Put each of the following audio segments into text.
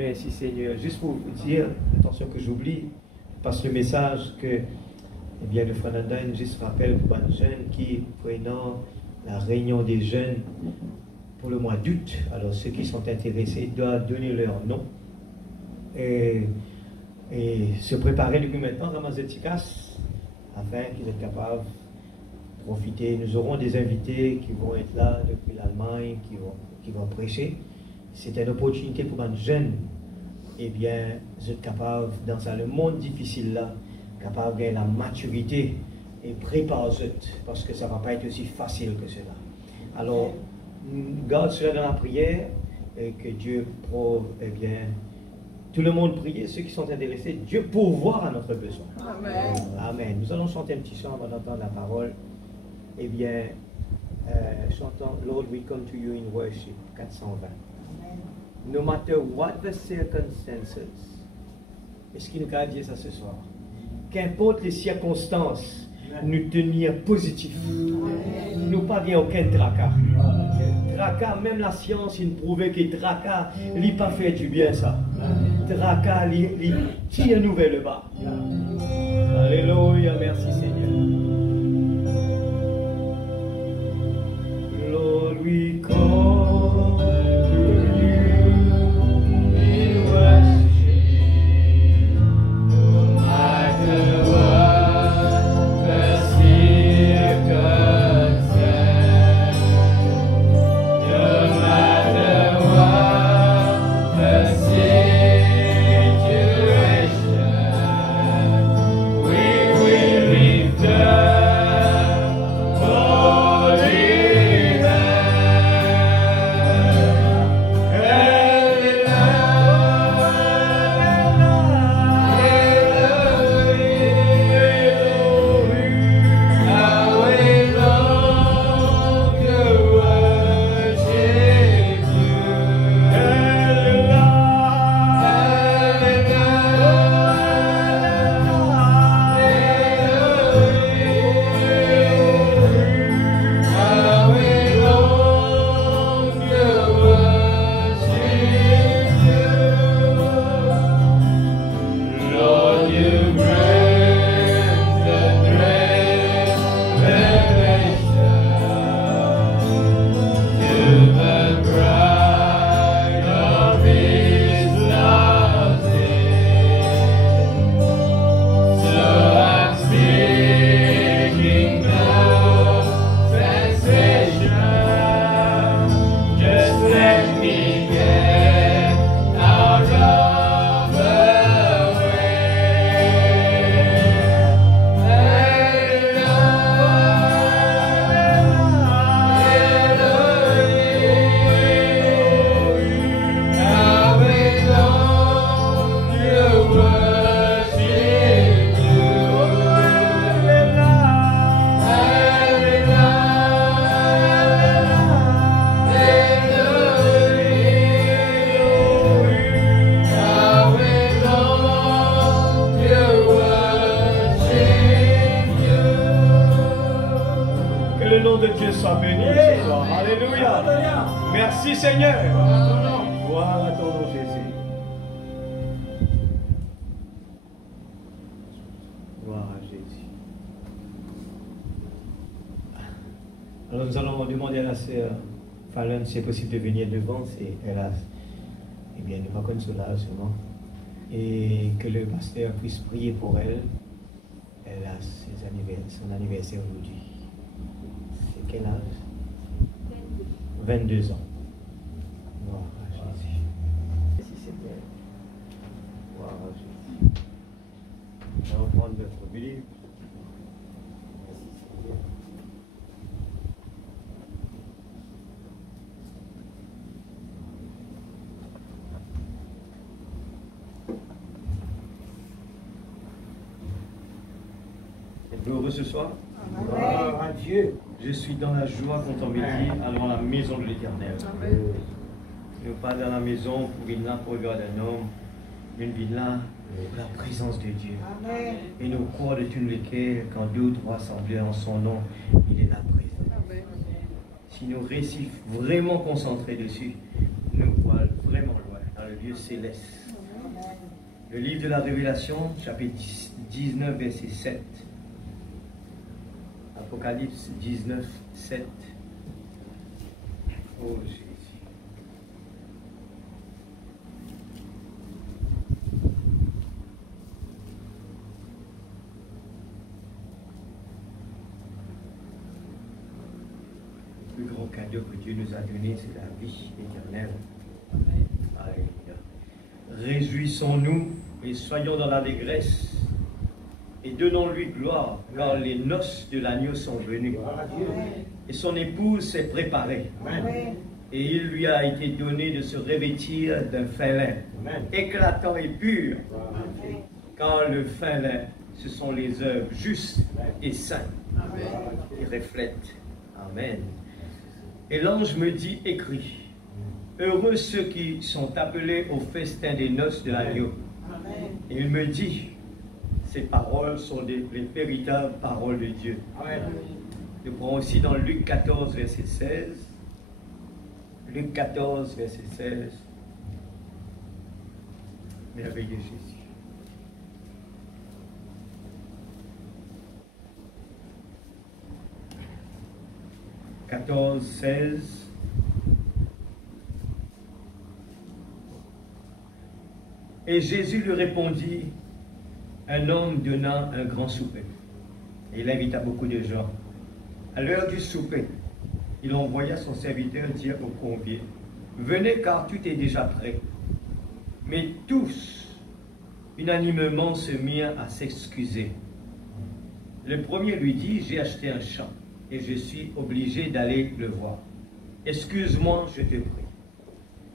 Merci Seigneur. Juste pour vous dire, attention que j'oublie, passe le message que eh bien, le frère Nandan juste rappelle pour les jeunes qui prenant la réunion des jeunes pour le mois d'août. Alors ceux qui sont intéressés doivent donner leur nom et se préparer depuis maintenant, ramasser efficace afin qu'ils soient capables de profiter. Nous aurons des invités qui vont être là depuis l'Allemagne, qui vont prêcher. C'est une opportunité pour les jeunes, eh bien, d'être capables, dans le monde difficile là, capables de gagner la maturité et préparer, parce que ça ne va pas être aussi facile que cela. Alors, garde cela dans la prière et que Dieu prouve, eh bien, tout le monde prie, ceux qui sont intéressés, Dieu pourvoira à notre besoin. Amen. Amen. Nous allons chanter un petit chant avant d'entendre la parole. Eh bien, chantons Lord, we come to you in worship, 420. No matter what the circumstances. Est-ce qu'il nous a dit ça ce soir? Qu'importe les circonstances, nous tenir positifs. Nous pas bien aucun tracas. Tracas, même la science, il prouvait que tracas, il n'a pas fait du bien ça. Tracas, il tire nous vers le bas. Alléluia, merci Seigneur. Lord, we call to you in worship, no matter what the circumstance, no matter what the situation, we will lift up holy si c'est possible de venir devant, elle a, eh bien, nous raconte cela seulement, et que le pasteur puisse prier pour elle. Elle a son anniversaire aujourd'hui. C'est quel âge? 22 ans. Gloire à Jésus. Merci Seigneur. Gloire à Jésus. On va prendre notre Bible. Merci Seigneur. Heureux ce soir. Gloire à Dieu. Je suis dans la joie quand on me dit allons à la maison de l'Éternel. Nous pas dans la maison pour venir là pour regarder un homme, mais une vie là pour la présence de Dieu. Amen. Et nous croyons de tout le cœur quand deux ou trois assemblés en son nom, il est là présent. Amen. Si nous réussissons vraiment concentrés dessus, nous voyons vraiment loin dans le lieu Dieu céleste. Le livre de la Révélation, chapitre 19, verset 7. Apocalypse 19, 7. Oh Jésus. Le plus grand cadeau que Dieu nous a donné, c'est la vie éternelle. Alléluia. Réjouissons-nous et soyons dans l'allégresse et donnons-lui gloire, car les noces de l'agneau sont venues. Et son épouse s'est préparée. Et il lui a été donné de se revêtir d'un fin lin, éclatant et pur. Car le fin lin, ce sont les œuvres justes et saintes qui reflètent. Amen. Et l'ange me dit, écrit, heureux ceux qui sont appelés au festin des noces de l'agneau. Et il me dit, ces paroles sont les véritables paroles de Dieu. Nous prenons aussi dans Luc 14, verset 16. Luc 14, verset 16. Merveille de Jésus. « 14, 16. Et Jésus lui répondit, un homme donna un grand souper. Et il invita beaucoup de gens. À l'heure du souper, il envoya son serviteur dire aux conviés, venez car tout est déjà prêt. Mais tous, unanimement, se mirent à s'excuser. Le premier lui dit, j'ai acheté un champ et je suis obligé d'aller le voir. Excuse-moi, je te prie.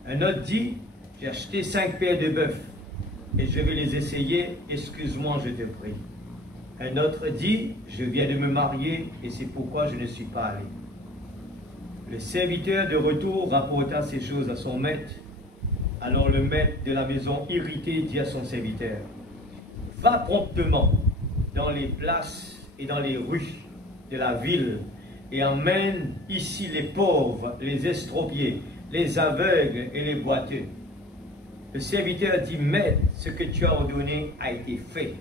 Un autre dit, j'ai acheté 5 paires de bœufs et je vais les essayer, excuse-moi, je te prie. Un autre dit, je viens de me marier et c'est pourquoi je ne suis pas allé. Le serviteur de retour rapporta ces choses à son maître. Alors le maître de la maison, irrité, dit à son serviteur, va promptement dans les places et dans les rues de la ville et emmène ici les pauvres, les estropiés, les aveugles et les boiteux. Le serviteur dit, maître, ce que tu as ordonné a été fait.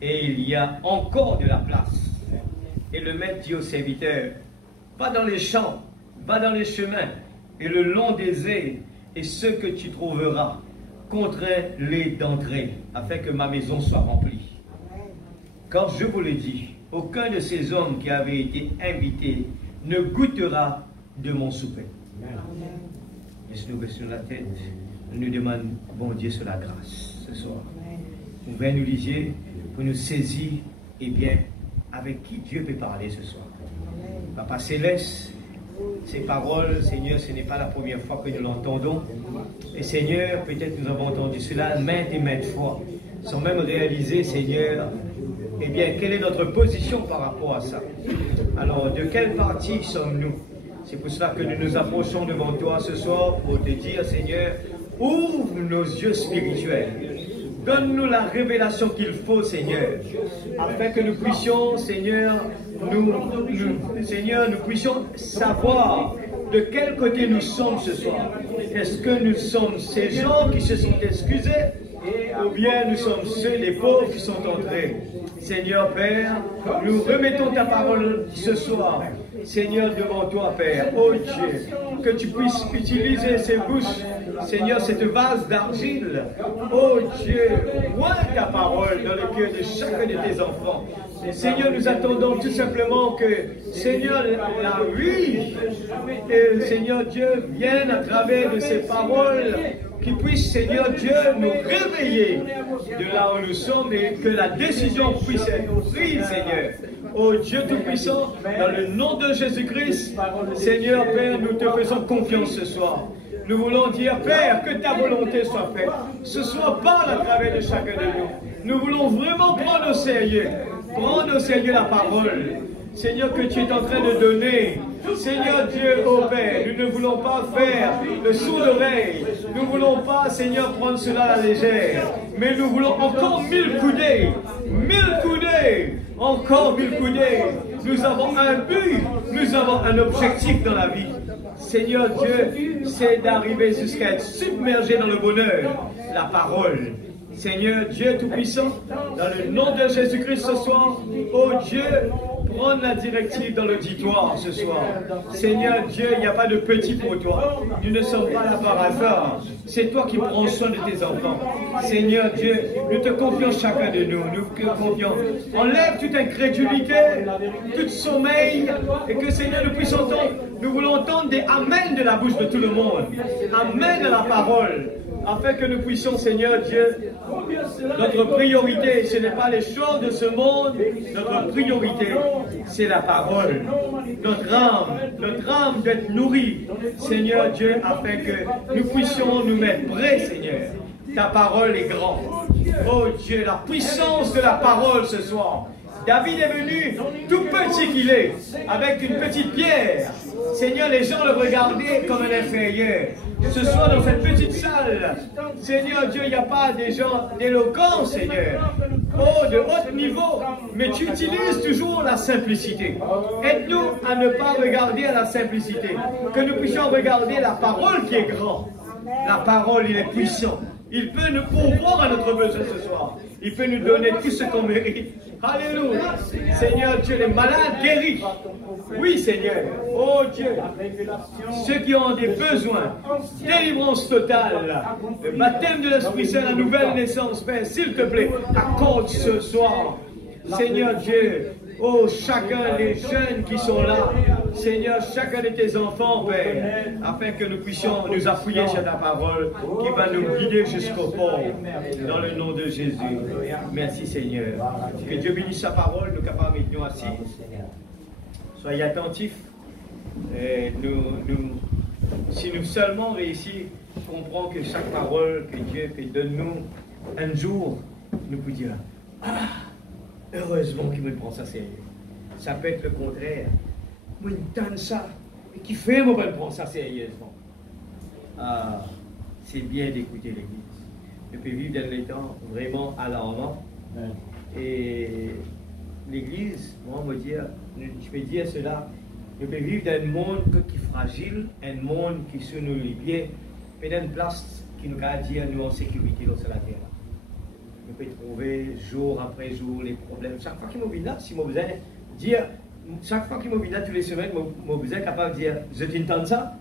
Et il y a encore de la place. Et le maître dit au serviteur, va dans les champs, va dans les chemins, et le long des ais, et ce que tu trouveras, contrains-les d'entrer, afin que ma maison soit remplie. Car je vous le dis, aucun de ces hommes qui avaient été invités ne goûtera de mon souper. Laisse-nous baisser la tête. Nous demandons, bon Dieu, sur la grâce ce soir. Ouvert nous lisiez pour nous saisir, et bien, avec qui Dieu peut parler ce soir. Papa Céleste, ces paroles, Seigneur, ce n'est pas la première fois que nous l'entendons. Et Seigneur, peut-être nous avons entendu cela maintes et maintes fois, sans même réaliser, Seigneur, eh bien, quelle est notre position par rapport à ça. Alors, de quelle partie sommes-nous? C'est pour cela que nous nous approchons devant toi ce soir pour te dire, Seigneur, ouvre nos yeux spirituels. Donne-nous la révélation qu'il faut, Seigneur, afin que nous puissions, Seigneur, nous puissions savoir de quel côté nous sommes ce soir. Est-ce que nous sommes ces gens qui se sont excusés, ou bien nous sommes ceux des pauvres qui sont entrés? Seigneur Père, nous remettons ta parole ce soir, Seigneur, devant toi, Père. Oh Dieu, que tu puisses utiliser ces bouches, Seigneur, cette vase d'argile. Oh Dieu, oins ta parole dans le cœur de chacun de tes enfants. Et Seigneur, nous attendons tout simplement que, Seigneur, la vie, Seigneur Dieu, vienne à travers de ces paroles, qui puisse, Seigneur Dieu, nous réveiller de là où nous sommes et que la décision puisse être prise, Seigneur. Oh Dieu Tout-Puissant, dans le nom de Jésus-Christ, Seigneur Père, nous te faisons confiance ce soir. Nous voulons dire, Père, que ta volonté soit faite. Ce soit parle à travers de chacun de nous. Nous voulons vraiment prendre au sérieux la parole, Seigneur, que tu es en train de donner. Seigneur Dieu, ô Père, nous ne voulons pas faire le sourd d'oreille. Nous ne voulons pas, Seigneur, prendre cela à la légère. Mais nous voulons encore 1000 coudées. 1000 coudées. Encore 1000 coudées. Nous avons un but. Nous avons un objectif dans la vie. Seigneur Dieu, c'est d'arriver jusqu'à être submergé dans le bonheur. La parole. Seigneur Dieu Tout-Puissant, dans le nom de Jésus-Christ ce soir, oh Dieu, prendre la directive dans l'auditoire ce soir. Seigneur Dieu, il n'y a pas de petit pour toi. Nous ne sommes pas là par hasard. C'est toi qui prends soin de tes enfants. Seigneur Dieu, nous te confions chacun de nous. Nous te confions. Enlève toute incrédulité, tout sommeil, et que Seigneur, nous puissions entendre. Nous voulons entendre des amen de la bouche de tout le monde. Amen de la parole. Afin que nous puissions, Seigneur Dieu, notre priorité, ce n'est pas les choses de ce monde, notre priorité, c'est la parole. Notre âme doit être nourrie, Seigneur Dieu, afin que nous puissions nous mettre prêts, Seigneur. Ta parole est grande. Oh Dieu, la puissance de la parole ce soir. David est venu, tout petit qu'il est, avec une petite pierre. Seigneur, les gens le regardaient comme un inférieur. Ce soir, dans cette petite salle, Seigneur Dieu, il n'y a pas des gens d'éloquents, Seigneur. Oh, de haut niveau, mais tu utilises toujours la simplicité. Aide-nous à ne pas regarder à la simplicité, que nous puissions regarder la parole qui est grande. La parole, il est puissant. Il peut nous pourvoir à notre besoin ce soir. Il peut nous donner tout ce qu'on mérite. Alléluia. Seigneur Dieu, les malades guéris. Oui, Seigneur. Oh Dieu. Ceux qui ont des besoins, délivrance totale, le baptême de l'Esprit Saint, la nouvelle naissance, Père, s'il te plaît, accorde ce soir. Seigneur Dieu, oh, chacun des jeunes qui sont là, Seigneur, chacun de tes enfants, Père, afin que nous puissions nous appuyer sur ta parole qui va nous guider jusqu'au port, dans le nom de Jésus. Merci, Seigneur. Que Dieu bénisse sa parole, nous capables de nous assis. Soyez attentifs. Si nous seulement réussissons à comprendre que chaque parole que Dieu donne-nous, un jour, nous pouvons dire, ah, heureusement qu'il me prend ça sérieux. Ça peut être le contraire. Moi, il donne ça. Et qui fait, moi, je prends ça sérieusement. Ah, c'est bien d'écouter l'Église. Je peux vivre dans les temps vraiment alarmants. Et l'Église, moi, je peux dire cela, je peux vivre dans un monde qui est fragile, un monde qui est sur nos pieds, mais dans une place qui nous a dit nous en sécurité dans la terre. On peut trouver jour après jour les problèmes. Chaque fois qu'il m'a vu là, si moi besoin dire, chaque fois qu'il m'a vu là, tous les semaines, moi besoin capable de dire, je t'entends ça,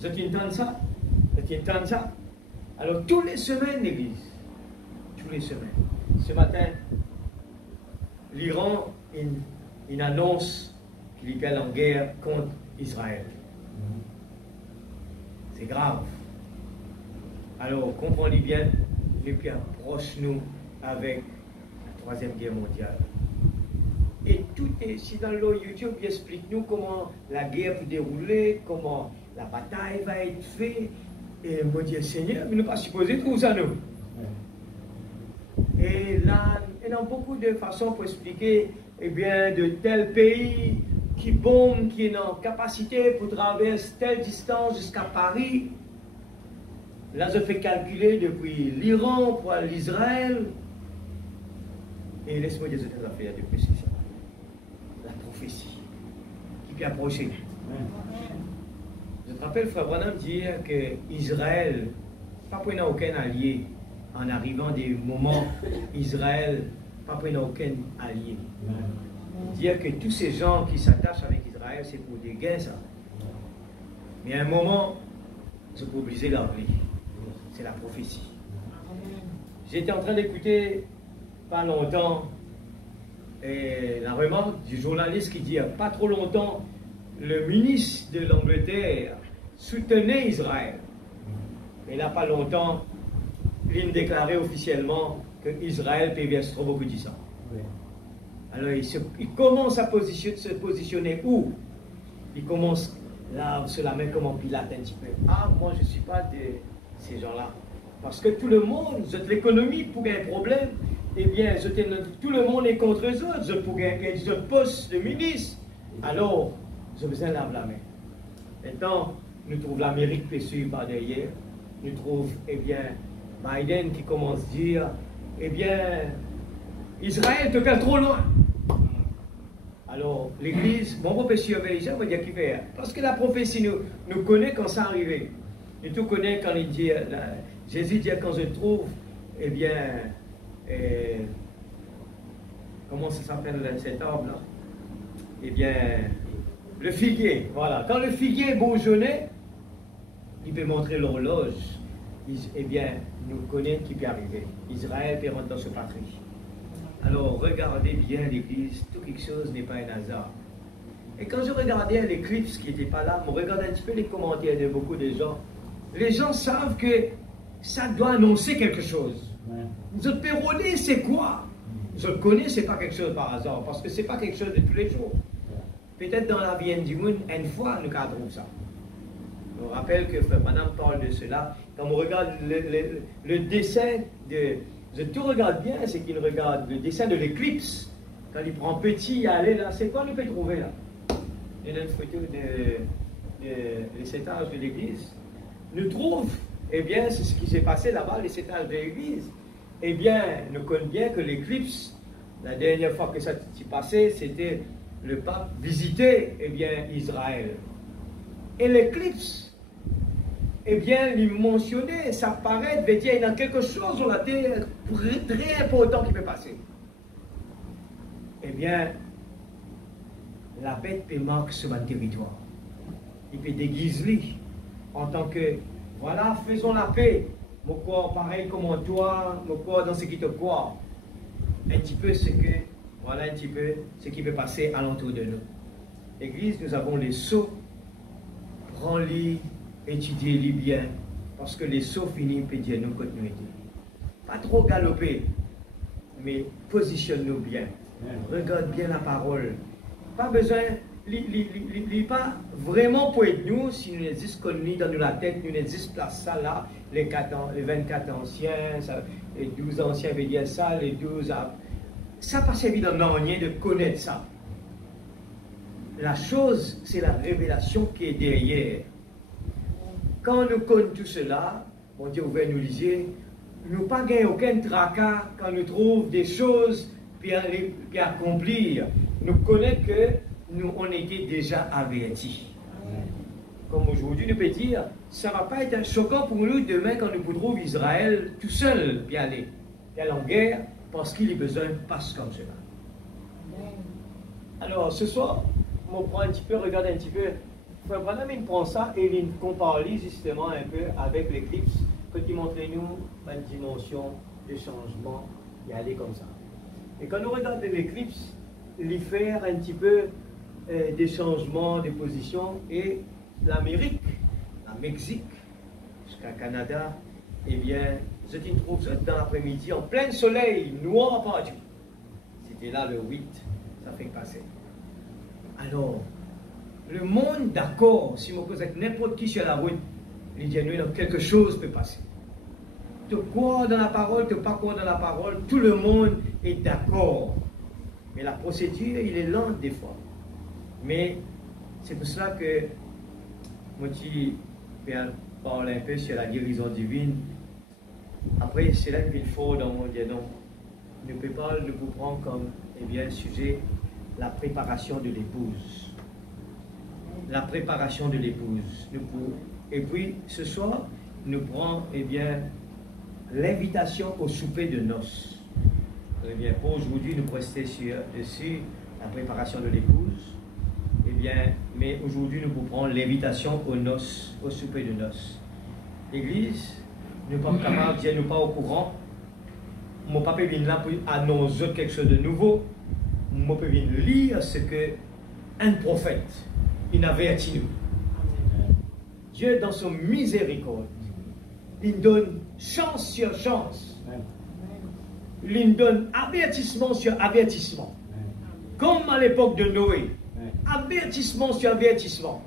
je t'entends ça, je t'entends ça. Alors, tous les semaines, l'Église, tous les semaines. Ce matin, l'Iran, il annonce qu'il est en guerre contre Israël. C'est grave. Alors, comprenez bien, et puis approche-nous avec la Troisième Guerre mondiale. Et tout est ici dans le YouTube, il explique-nous comment la guerre peut dérouler, comment la bataille va être faite. Et moi, je dis, Seigneur, mais nous ne pas supposer tout ça, nous. Et là, il y a beaucoup de façons pour expliquer, eh bien, de tel pays qui bombe, qui est en capacité pour traverser telle distance jusqu'à Paris. Là, je fais calculer depuis l'Iran pour l'Israël. Et laisse-moi dire cette affaire de plus que ça. La prophétie qui peut approcher. Je te rappelle, Frère Branham dire que Israël, pas pour aucun allié. En arrivant des moments, Israël, pas pour aucun allié. Dire que tous ces gens qui s'attachent avec Israël, c'est pour des gains, ça. Mais à un moment, je peux obliger leur vie. C'est la prophétie. J'étais en train d'écouter, pas longtemps, la remarque du journaliste qui dit, pas trop longtemps, le ministre de l'Angleterre soutenait Israël. Et là, pas longtemps, il déclarait officiellement que Israël verse trop beaucoup de sang. Alors, il commence à se positionner où? Il commence là, sur la main comme un Pilate un petit peu. Ah, moi, je ne suis pas de ces gens-là. Parce que tout le monde, l'économie pour un problème, eh bien, tout le monde est contre eux autres. Je pourrais un poste de ministre. Alors, je besoin de la main. Maintenant, nous trouvons l'Amérique qui suit par derrière. Nous trouvons, eh bien, Biden qui commence à dire, eh bien, Israël te fait trop loin. Alors, l'Église, mon prophétie obéissant, on va dire qu'il fait. Parce que la prophétie nous connaît quand ça arrive. Et tout connaît quand il dit, Jésus dit quand je trouve, eh bien, comment ça s'appelle cet arbre-là? Eh bien, le figuier, voilà. Quand le figuier bourgeonnait, il peut montrer l'horloge. Eh bien, nous connaissons qui peut arriver. Israël peut rentrer dans ce patrie. Alors, regardez bien l'Église, tout quelque chose n'est pas un hasard. Et quand je regardais l'éclipse qui n'était pas là, je regardais un petit peu les commentaires de beaucoup de gens. Les gens savent que ça doit annoncer quelque chose. Vous êtes péronné, c'est quoi? Je le connais, c'est pas quelque chose par hasard, parce que c'est pas quelque chose de tous les jours. Peut-être dans la vie du monde, une fois, nous cadrons ça. Je me rappelle que Frère Branham parle de cela. Quand on regarde le dessin de... Je tout regarde bien, c'est qu'il regarde le dessin de l'éclipse. Quand il prend petit, il allait là. C'est quoi qu'on peut trouver là? Il y a une photo de l'étage de l'église. Nous trouve, eh bien, c'est ce qui s'est passé là-bas, les étages de l'église. Eh bien, nous connaissons bien que l'éclipse, la dernière fois que ça s'est passé, c'était le pape visiter, eh bien, Israël. Et l'éclipse, eh bien, il mentionnait, ça paraît, veut dire, il y a quelque chose sur la terre très important qui peut passer. Eh bien, la bête peut marquer sur un territoire. Il peut déguiser en tant que, voilà, faisons la paix. Mon corps pareil comme toi, mon corps dans ce qui te croit. Un petit peu ce que, voilà un petit peu ce qui peut passer alentour de nous. L'église, nous avons les sceaux. Prends-les, étudiez-les bien, parce que les sceaux finis peut dire nos continuités. Pas trop galoper, mais positionne-nous bien. Regarde bien la parole. Pas besoin, pas vraiment pour être nous, si nous n'existons qu'on lit dans la tête, nous n'existons pas ça là, les 24 anciens, ça, les 12 anciens veut dire ça, les 12... Ça passe évidemment rien de connaître ça. La chose, c'est la révélation qui est derrière. Quand nous connaissons tout cela, bon Dieu ouvert nous lisiez, nous n'avons pas gagné aucun tracas quand nous trouvons des choses puis accomplir. Nous connaissons que nous on était déjà avertis. Comme aujourd'hui, nous pouvons dire, ça ne va pas être choquant pour nous demain quand nous pourrons Israël tout seul puis aller en guerre parce qu'il a besoin de passe comme cela. Alors ce soir, on prend un petit peu, regarde un petit peu. Frère Branham, il prend ça et il compare justement un peu avec l'éclipse, pour qu'il montre nous une dimension de changement et aller comme ça. Et quand nous regardons l'éclipse, il fait un petit peu des changements de position et l'Amérique, la Mexique, jusqu'à Canada, eh bien, je trouve ça dans l'après-midi en plein soleil, noir partout. C'était là le 8, ça fait passer. Alors, le monde, d'accord, si on pose avec n'importe qui sur la route, il dit, nous, quelque chose peut passer. Tu crois dans la parole, tu pas croire dans la parole, tout le monde est d'accord. Mais la procédure, il est lente des fois. Mais c'est pour cela que moi, je parle un peu sur la guérison divine. Après, c'est là qu'il faut dans mon dire non. Ne peut pas nous prendre comme eh bien, sujet la préparation de l'épouse. La préparation de l'épouse. Et puis, ce soir, nous prenons eh bien, l'invitation au souper de noces. Eh bien, pour aujourd'hui, nous restons dessus la préparation de l'épouse. Eh bien, mais aujourd'hui, nous prenons l'invitation aux noces, au souper de noces. L'Église, nous ne sommes pas capables de dire, nous ne sommes pas au courant. Mon papa vient là pour annoncer quelque chose de nouveau. Mon papa vient lire ce que un prophète, il avertit nous. Dieu, dans son miséricorde, il donne chance sur chance. Il donne avertissement sur avertissement. Comme à l'époque de Noé. Avertissement sur avertissement.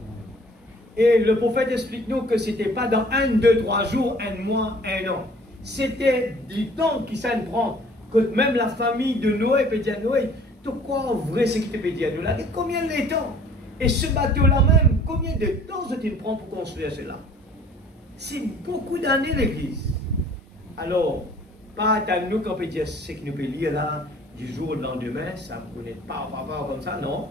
Et le prophète explique-nous que ce n'était pas dans 1, 2, 3 jours, 1 mois, 1 an. C'était du temps qui ça prend. Que même la famille de Noé peut dire Noé, tu crois vrai ce qui te peut dire nous là? Et combien de temps? Et ce bateau-là même, combien de temps ça prend pour construire cela? C'est beaucoup d'années l'église. Alors, pas à nous qu'on peut dire ce que nous peut lire là, du jour au lendemain, ça ne peut pas comme ça, non.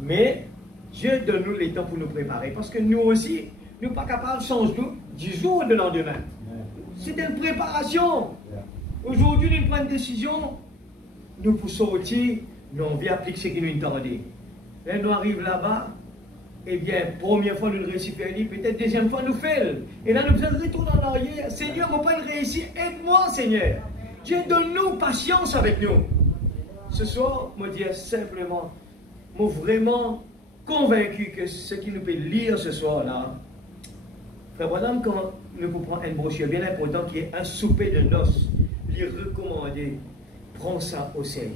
Mais Dieu donne-nous les temps pour nous préparer. Parce que nous aussi, nous ne sommes pas capables de changer du jour au lendemain. C'est une préparation. Aujourd'hui, nous prenons une décision, nous pour sortir, nous on vient appliquer ce qui nous entendait. Là, nous arrivons là-bas, eh bien, première fois, nous réussissons, peut-être deuxième fois, nous faisons. Et là, nous faisons retour en arrière. Seigneur, on ne peut pas réussir. Aide-moi, Seigneur. Dieu, donne-nous patience avec nous. Ce soir, je dis simplement, je suis vraiment convaincu que ce qui nous peut lire ce soir-là, frère Branham, quand nous pouvons prendre une brochure bien important qui est un souper de noces, lui recommander, prends ça au sérieux.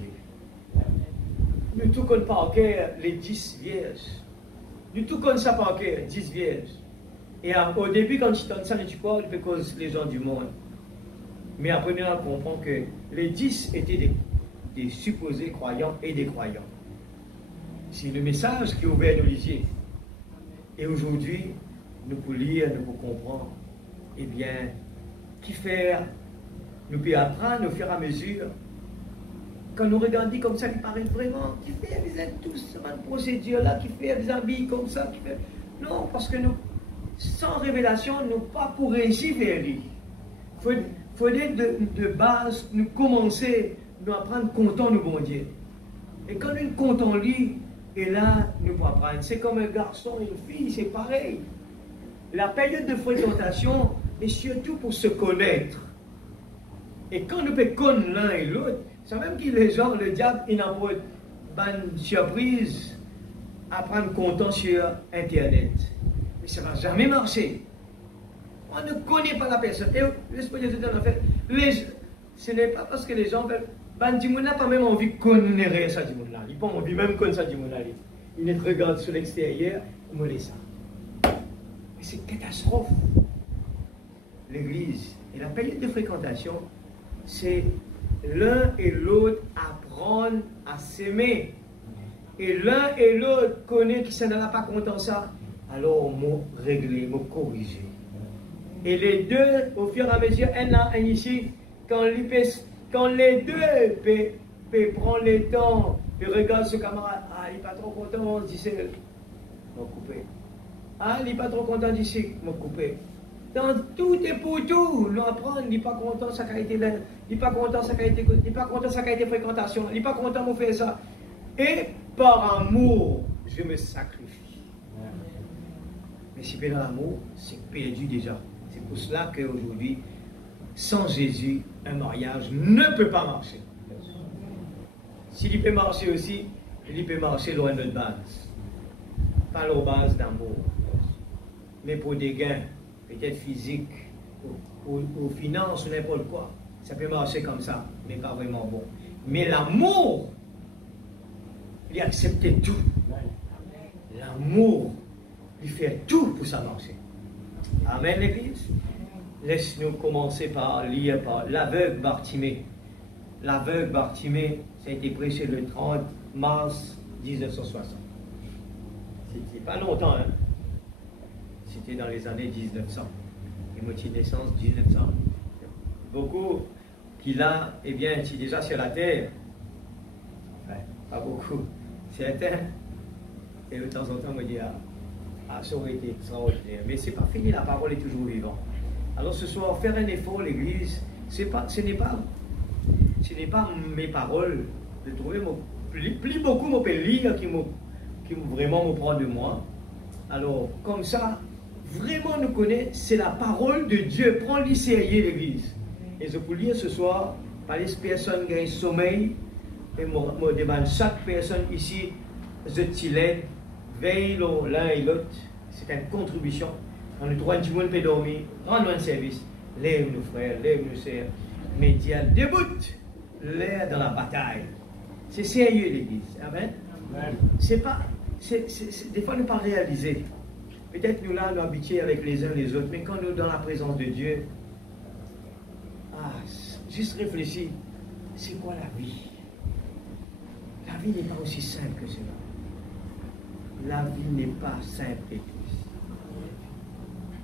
Nous tout connaissons par cœur les 10 vierges. Nous tout connaissons par cœur 10 vierges. Et au début, quand tu entends ça, tu parles parce que les gens du monde. Mais après, nous comprenons que les 10 étaient des supposés croyants et des croyants. C'est le message qui a ouvert nos yeux. Et aujourd'hui, nous pouvons lire, nous pouvons comprendre. Eh bien, qui faire? Nous pouvons apprendre au fur et à mesure. Quand nous regardons comme ça, il paraît vraiment, qui fait tout cette procédure-là, qui fait des habits comme ça, qui fait... Non, parce que nous, sans révélation, nous pas pour réussir vers lui. Il faudrait de base, nous commencer, nous apprendre comptant nous bon Dieu. Et quand nous comptons lui, et là, nous pouvons apprendre. C'est comme un garçon et une fille, c'est pareil. La période de fréquentation est surtout pour se connaître. Et quand nous pouvons connaître l'un et l'autre, c'est même que les gens, le diable, il n'a pas une surprise à prendre comptant sur Internet. Mais ça ne va jamais marcher. On ne connaît pas la personne. Et l'Esprit de Dieu en a fait. Ce n'est pas parce que les gens veulent. Bandimoun n'a pas même envie de connaître ça du monde là. Il n'a pas envie même de connaître ça du monde là. Il ne regarde sur l'extérieur, il me laisse ça. Mais c'est une catastrophe. L'église et la période de fréquentation, c'est l'un et l'autre apprendre à s'aimer. Et l'un et l'autre connaît qui s'en a pas content ça. Alors on m'a réglé, on m'a corrigé. Et les deux, au fur et à mesure, un ici, quand les deux peuvent prendre le temps, et regardent ce camarade, ah, il n'est pas trop content, on se dit, c'est m'a coupé. Ah, il n'est pas trop content d'ici, m'a coupé. Dans tout est pour tout, nous apprendre, il n'est pas content, ça a été là, il n'est pas content, ça a été, il n'est pas content, ça a été fréquentation, il n'est pas content, on fait ça. Et par amour, je me sacrifie. Mais si c'est dans l'amour, c'est perdu déjà. C'est pour cela qu'aujourd'hui, sans Jésus, un mariage ne peut pas marcher. S'il peut marcher aussi, il peut marcher loin de notre base. Pas leur base d'amour. Mais pour des gains, peut-être physiques, ou finances, ou n'importe quoi, ça peut marcher comme ça, mais pas vraiment bon. Mais l'amour, il acceptait tout. L'amour, il fait tout pour ça marcher. Amen, l'Église. Laisse-nous commencer par lire par l'aveugle Bartimée. L'aveugle Bartimée, ça a été prêché le 30 mars 1960. C'était pas longtemps, hein. C'était dans les années 1900. Et moitié de naissance, 1900. Beaucoup qui là, eh bien, étaient déjà sur la terre. Enfin, pas beaucoup. Certains. Et de temps en temps, on me dit, ah, ça aurait été extraordinaire. Mais c'est pas fini, la parole est toujours vivante. Alors ce soir, faire un effort, l'Église, ce n'est pas mes paroles. De trouver plus beaucoup mon lire qui vraiment me prend de moi. Alors, comme ça, vraiment nous connaît, c'est la parole de Dieu. Prends-le sérieux, l'Église. Et je peux lire ce soir, par les personnes qui ont sommeil, et je demande chaque personne ici, je t'aide, veille l'un et l'autre. C'est une contribution. On a le droit de monde peut dormir, rendre un service. Lève nos frères, lève nos sœurs. Médias, débute l'air dans la bataille. C'est sérieux, l'Église. Amen. C'est pas. Des fois, nous ne pas réaliser. Peut-être nous là, nous habitués avec les uns les autres, mais quand nous sommes dans la présence de Dieu, juste réfléchir, c'est quoi la vie? La vie n'est pas aussi simple que cela. La vie n'est pas simple, Église.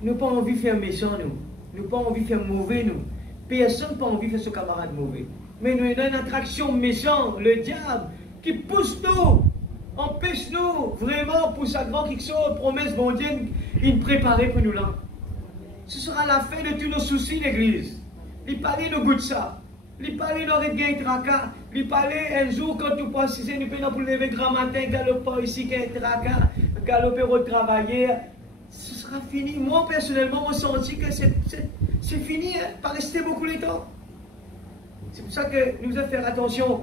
Nous n'avons pas envie de faire méchant, nous. Nous n'avons pas envie de faire mauvais, nous. Personne n'a pas envie de faire ce camarade mauvais. Mais nous avons une attraction méchante, le diable, qui pousse nous, empêche nous vraiment pour sa grande quelque chose, promesse bon Dieu, il préparait pour nous là. Ce sera la fin de tous nos soucis, l'église. Il parlait de goût de ça. Il parlait d'aurait de gain tracas. Il parlait un jour quand nous pensons, nous pouvons pour lever grand matin, galoper ici, gain tracas, galoper au travailler. Ce sera fini. Moi, personnellement, j'ai senti que c'est fini, hein, pas rester beaucoup de temps. C'est pour ça que nous devons faire attention.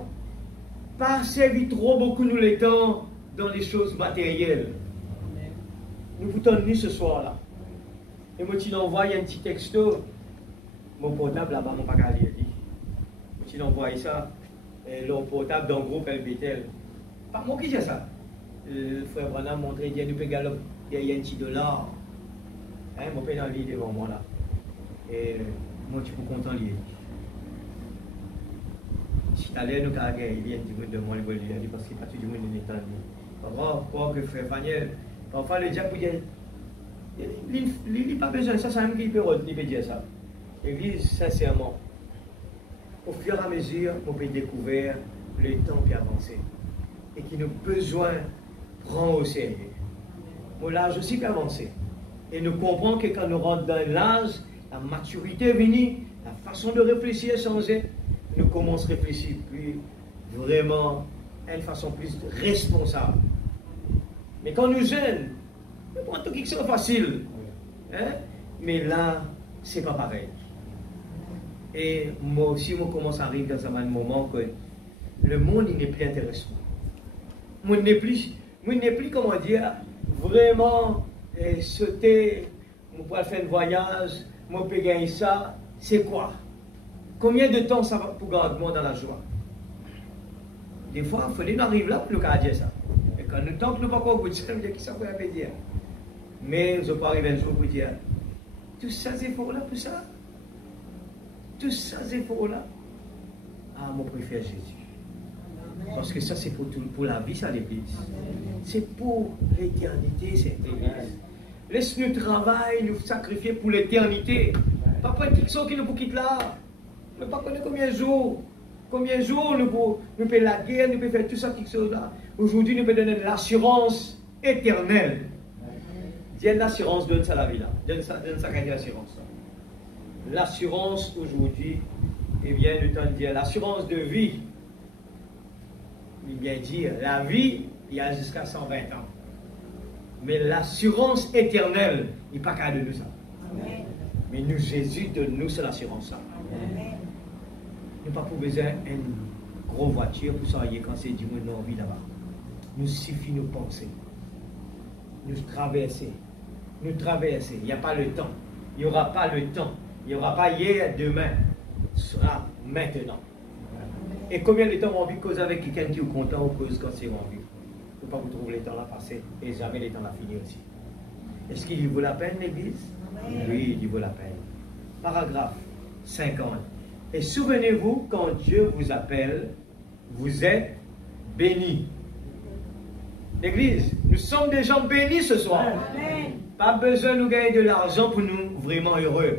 Pas servir trop beaucoup nous les temps dans les choses matérielles. Nous vous tenons ce soir-là. Et moi, tu l'envoies un petit texto. Mon portable là-bas, mon pas qu'à lire. Tu l'envoies ça. Et le portable dans le groupe LBTL. Pas moi qui j'ai ça. Le frère Branham montré, il y a nous payons il y a un petit dollar. Hein, mon père dans le lit devant moi là. Et moi, tu peux content lire. Si tu allais nous carrer, il vient de moi, il dit parce qu'il n'y a pas tout le monde qui est en ligne. Parfois, que frère Faniel, parfois le diable peut dire, il n'a pas besoin, ça c'est un qui peut dire ça. L'église, sincèrement, au fur et à mesure, on peut découvrir le temps qui avance et qui nous besoin prend au sérieux. Mon l'âge aussi peut avancer. Et nous comprenons que quand nous rentrons dans l'âge, la maturité est venue, la façon de réfléchir a changé. Nous commençons à réfléchir plus vraiment à une façon plus responsable. Mais quand nous jeunes, nous prenons tout quelque chose de facile. Hein? Mais là, c'est pas pareil. Et moi aussi, moi commence à arriver dans un moment que le monde n'est plus intéressant. Moi n'est plus, comment dire, vraiment sauter, moi pour faire un voyage, moi pour gagner ça, c'est quoi? Combien de temps ça va pour garder moi dans la joie? Des fois, il faut nous arriver là pour nous dire ça. Et quand nous tant que nous ne pouvons pas goûter ça, nous disons qui ça peut dire. Mais je peux arriver un jour pour dire, tout ça c'est pour là pour ça. Tout ça c'est pour là. Ah, moi je préfère Jésus. Parce que ça c'est pour la vie, ça l'église. C'est pour l'éternité, cette église. Laisse-nous travailler, nous sacrifier pour l'éternité. Pas pour quelque chose qui nous quitte là. Ne pas connaître combien de jours nous pouvons faire la guerre, nous pouvons faire tout ça, quelque chose là. Aujourd'hui, nous pouvons donner l'assurance éternelle. Dieu, l'assurance donne ça la vie là. Donne ça quelle assurance. L'assurance aujourd'hui, eh bien, nous t'en dire l'assurance de vie. Il vient dire la vie, il y a jusqu'à 120 ans. Mais l'assurance éternelle, il n'y a pas qu'à de nous ça. Amen. Mais nous, Jésus, donne-nous cette assurance-là. Nous n'avons pas besoin d'une grosse voiture pour s'arrêter quand c'est du monde envie là-bas. Nous suffit de nous penser. Nous traverser. Il n'y a pas le temps. Il n'y aura pas le temps. Il n'y aura pas hier, demain. Ce sera maintenant. Et combien de temps on vit cause avec quelqu'un qui est content ou cause quand c'est envie? Il ne faut pas vous trouver les temps là passer et jamais les temps là finir aussi. Est-ce qu'il vaut la peine l'église? Oui, il vaut la peine. Paragraphe 50. Et souvenez-vous, quand Dieu vous appelle, vous êtes bénis. L'église, nous sommes des gens bénis ce soir. Amen. Pas besoin de nous gagner de l'argent pour nous vraiment heureux.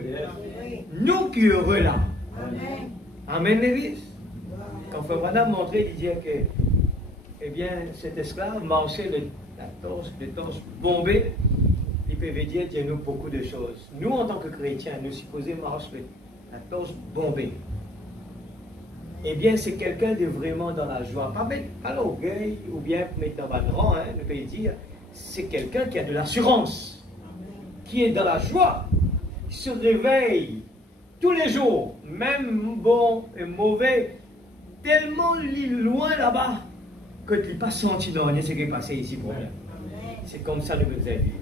Nous qui sommes heureux là. Amen, Amen l'église. Quand Frère Branham montrait, il disait que, eh bien, cet esclave marchait la torche bombée. Il peut dire, Dieu nous beaucoup de choses. Nous, en tant que chrétiens, nous supposons marcher la torche bombée. Eh bien, c'est quelqu'un de vraiment dans la joie. Pas l'orgueil ou bien mettre dans le rang, hein, ne peut dire. C'est quelqu'un qui a de l'assurance, qui est dans la joie, qui se réveille tous les jours, même bon et mauvais, tellement loin là-bas que tu n'as pas senti dans ce qui est passé ici pour rien. C'est comme ça que nous devons vivre.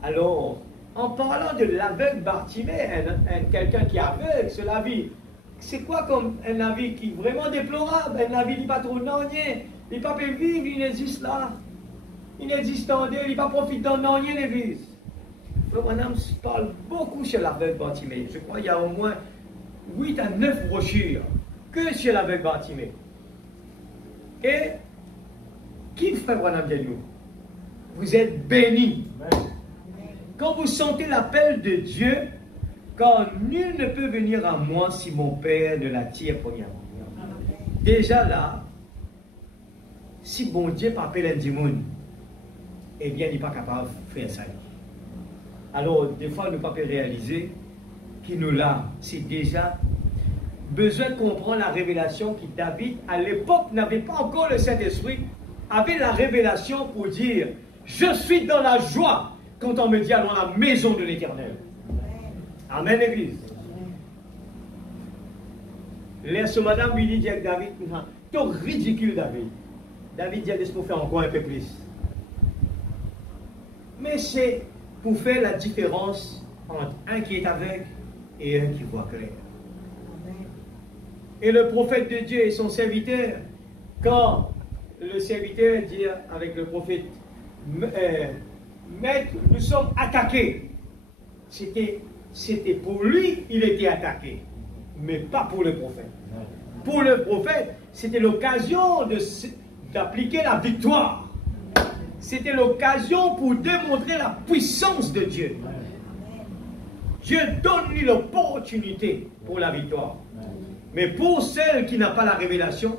Alors, en parlant de l'aveugle Bartimée, quelqu'un qui est aveugle sur la vie, c'est quoi comme un avis qui est vraiment déplorable? Un avis qui n'est pas trop nonnier, il n'est pas pu vivre, il existe là. Il n'existe en Dieu, il n'est pas profitant de rien l'église. Frère Branham parle beaucoup sur l'aveugle Bartimée. Je crois qu'il y a au moins 8 à 9 brochures que sur l'aveugle Bartimée. Et qui Frère Branham dit nous? Vous êtes bénis. Quand vous sentez l'appel de Dieu, Car nul ne peut venir à moi si mon Père ne l'attire premièrement. Déjà là, si bon Dieu pas appelle un démon, eh bien, il n'est pas capable de faire ça. Alors, des fois, nous ne pouvons pas réaliser qu'il nous l'a. C'est déjà besoin de comprendre la révélation qui David, à l'époque, n'avait pas encore le Saint-Esprit, avait la révélation pour dire, je suis dans la joie quand on me dit allons à la maison de l'Éternel. Amen, Église. Laisse madame lui dit à David, tu es ridicule, David. David dit, laisse-moi faire encore un peu plus. Mais c'est pour faire la différence entre un qui est aveugle et un qui voit clair. Et le prophète de Dieu et son serviteur, quand le serviteur dit avec le prophète, Maître, nous sommes attaqués. C'était pour lui, il était attaqué, mais pas pour le prophète. Pour le prophète, c'était l'occasion d'appliquer la victoire. C'était l'occasion pour démontrer la puissance de Dieu. Dieu donne lui l'opportunité pour la victoire. Mais pour celle qui n'a pas la révélation,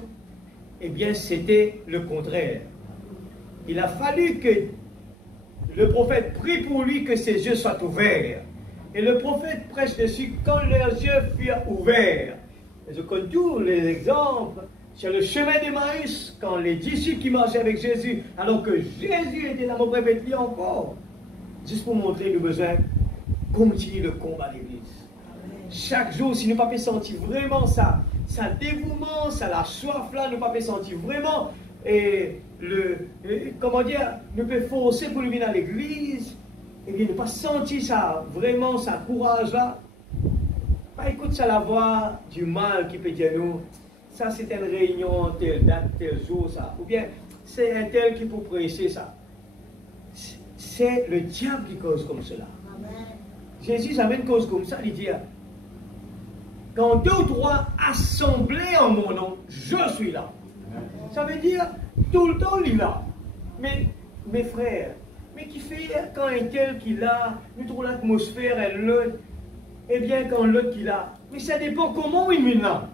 eh bien c'était le contraire. Il a fallu que le prophète prie pour lui que ses yeux soient ouverts. Et le prophète prêche dessus quand leurs yeux furent ouverts. Et je connais tous les exemples sur le chemin d'Emmaüs, quand les disciples qui marchaient avec Jésus, alors que Jésus était là, mon répète encore. Juste pour montrer le besoin, continuer le combat de l'Église. Chaque jour, si nous ne pouvons pas sentir vraiment ça dévouement, ça la soif là, nous ne pouvons pas sentir vraiment, comment dire, nous pouvons forcer pour nous venir à l'église, et bien ne pas sentir ça, vraiment, ça courage là. Pas écoute ça la voix du mal qui peut dire nous, ça c'est une réunion, telle date, tel jour, ça. Ou bien c'est un tel qui peut prêcher ça. C'est le diable qui cause comme cela. Amen. Jésus amène cause comme ça, il dit, quand deux ou trois assemblés en mon nom, je suis là. Amen. Ça veut dire, tout le temps il est là. Mais mes frères, mais qui fait quand un tel qui l'a, nous trouvons l'atmosphère, elle l'autre, eh bien quand l'autre qui l'a. Mais ça dépend comment il vient là.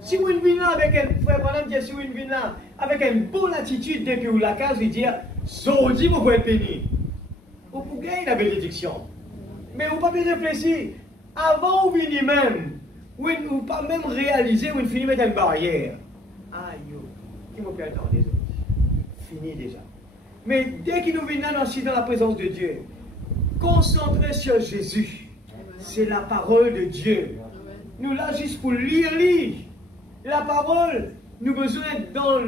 Si vous venez là avec un frère, si vous venez là avec une bonne attitude depuis où la case, il dit, Saudi, vous pouvez être béni. Vous pouvez gagner la bénédiction. Mais vous ne pouvez pas réfléchir. Avant, vous venez même, vous ne pas même réaliser, vous finissez mettre une barrière. Aïe, qui me fait attendre les autres. Fini déjà. Mais dès qu'il nous vient là dans la présence de Dieu, concentrez sur Jésus. C'est la parole de Dieu. Nous là juste pour lire. La parole, nous besoin quand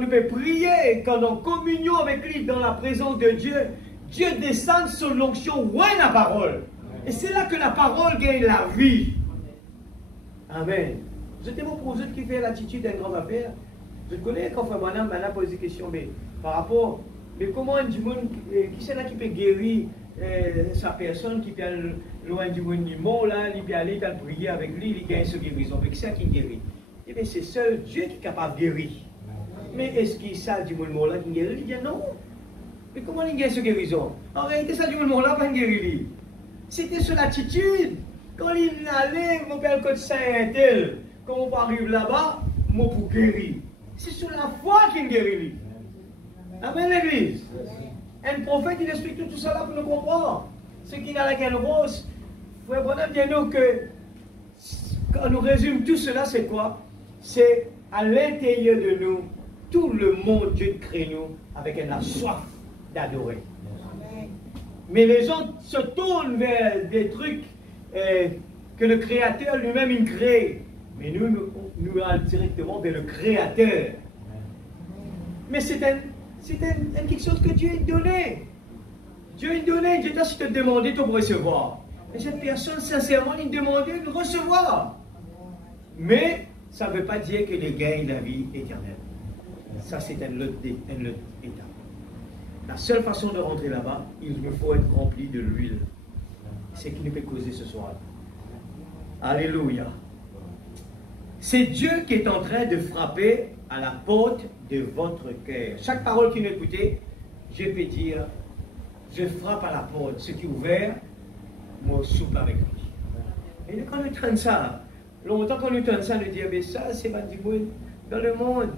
nous pouvons prier, quand nous communions avec lui dans la présence de Dieu, Dieu descend sur l'onction, ouais la parole. Et c'est là que la parole gagne la vie. Amen. Je te pour vous qui fait l'attitude d'une grande affaire. Je connais quand Frère Madame m'a posé des questions, mais par rapport, mais comment du monde, qui c'est là qui peut guérir sa personne, qui peut aller loin du monde du monde, là, il peut aller, il peut prier avec lui, il gagne sa guérison. Mais qui c'est qui guérit? Eh bien, c'est seul Dieu qui est capable de guérir. Mais est-ce qu'il sait du monde là qui guérit? Il dit non. Mais comment il gagne sa guérison? En réalité, ça du monde là pas guérir. C'était sur l'attitude. Quand il allait, mon père, le saint un tel, quand on arrive là-bas, moi pour guérir. C'est sur la foi qu'il guérit. Amen, l'église. Un prophète, il explique tout cela pour nous comprendre. Ce qui n'a la rose. Frère Bonham, dis-nous que quand nous résumons tout cela, c'est quoi? C'est à l'intérieur de nous, tout le monde, Dieu crée nous avec la soif d'adorer. Mais les gens se tournent vers des trucs que le Créateur lui-même il crée. Mais nous allons directement vers le Créateur. Mais c'est quelque chose que Dieu a donné. Dieu a donné. Dieu t'a si te demander de recevoir. Et cette personne, sincèrement, il demandait de recevoir. Mais ça ne veut pas dire que les gagnent la vie éternelle. Ça, c'est un autre état. La seule façon de rentrer là-bas, il me faut être rempli de l'huile. C'est ce qui nous peut causer ce soir. Alléluia. C'est Dieu qui est en train de frapper à la porte de votre cœur. Chaque parole qu'il m'écoutez, je peux dire, je frappe à la porte. Ce qui est ouvert, moi, souple avec lui. Et quand nous traînons ça, longtemps qu'on nous traîne ça, nous disons, mais ça, c'est pas du monde dans le monde.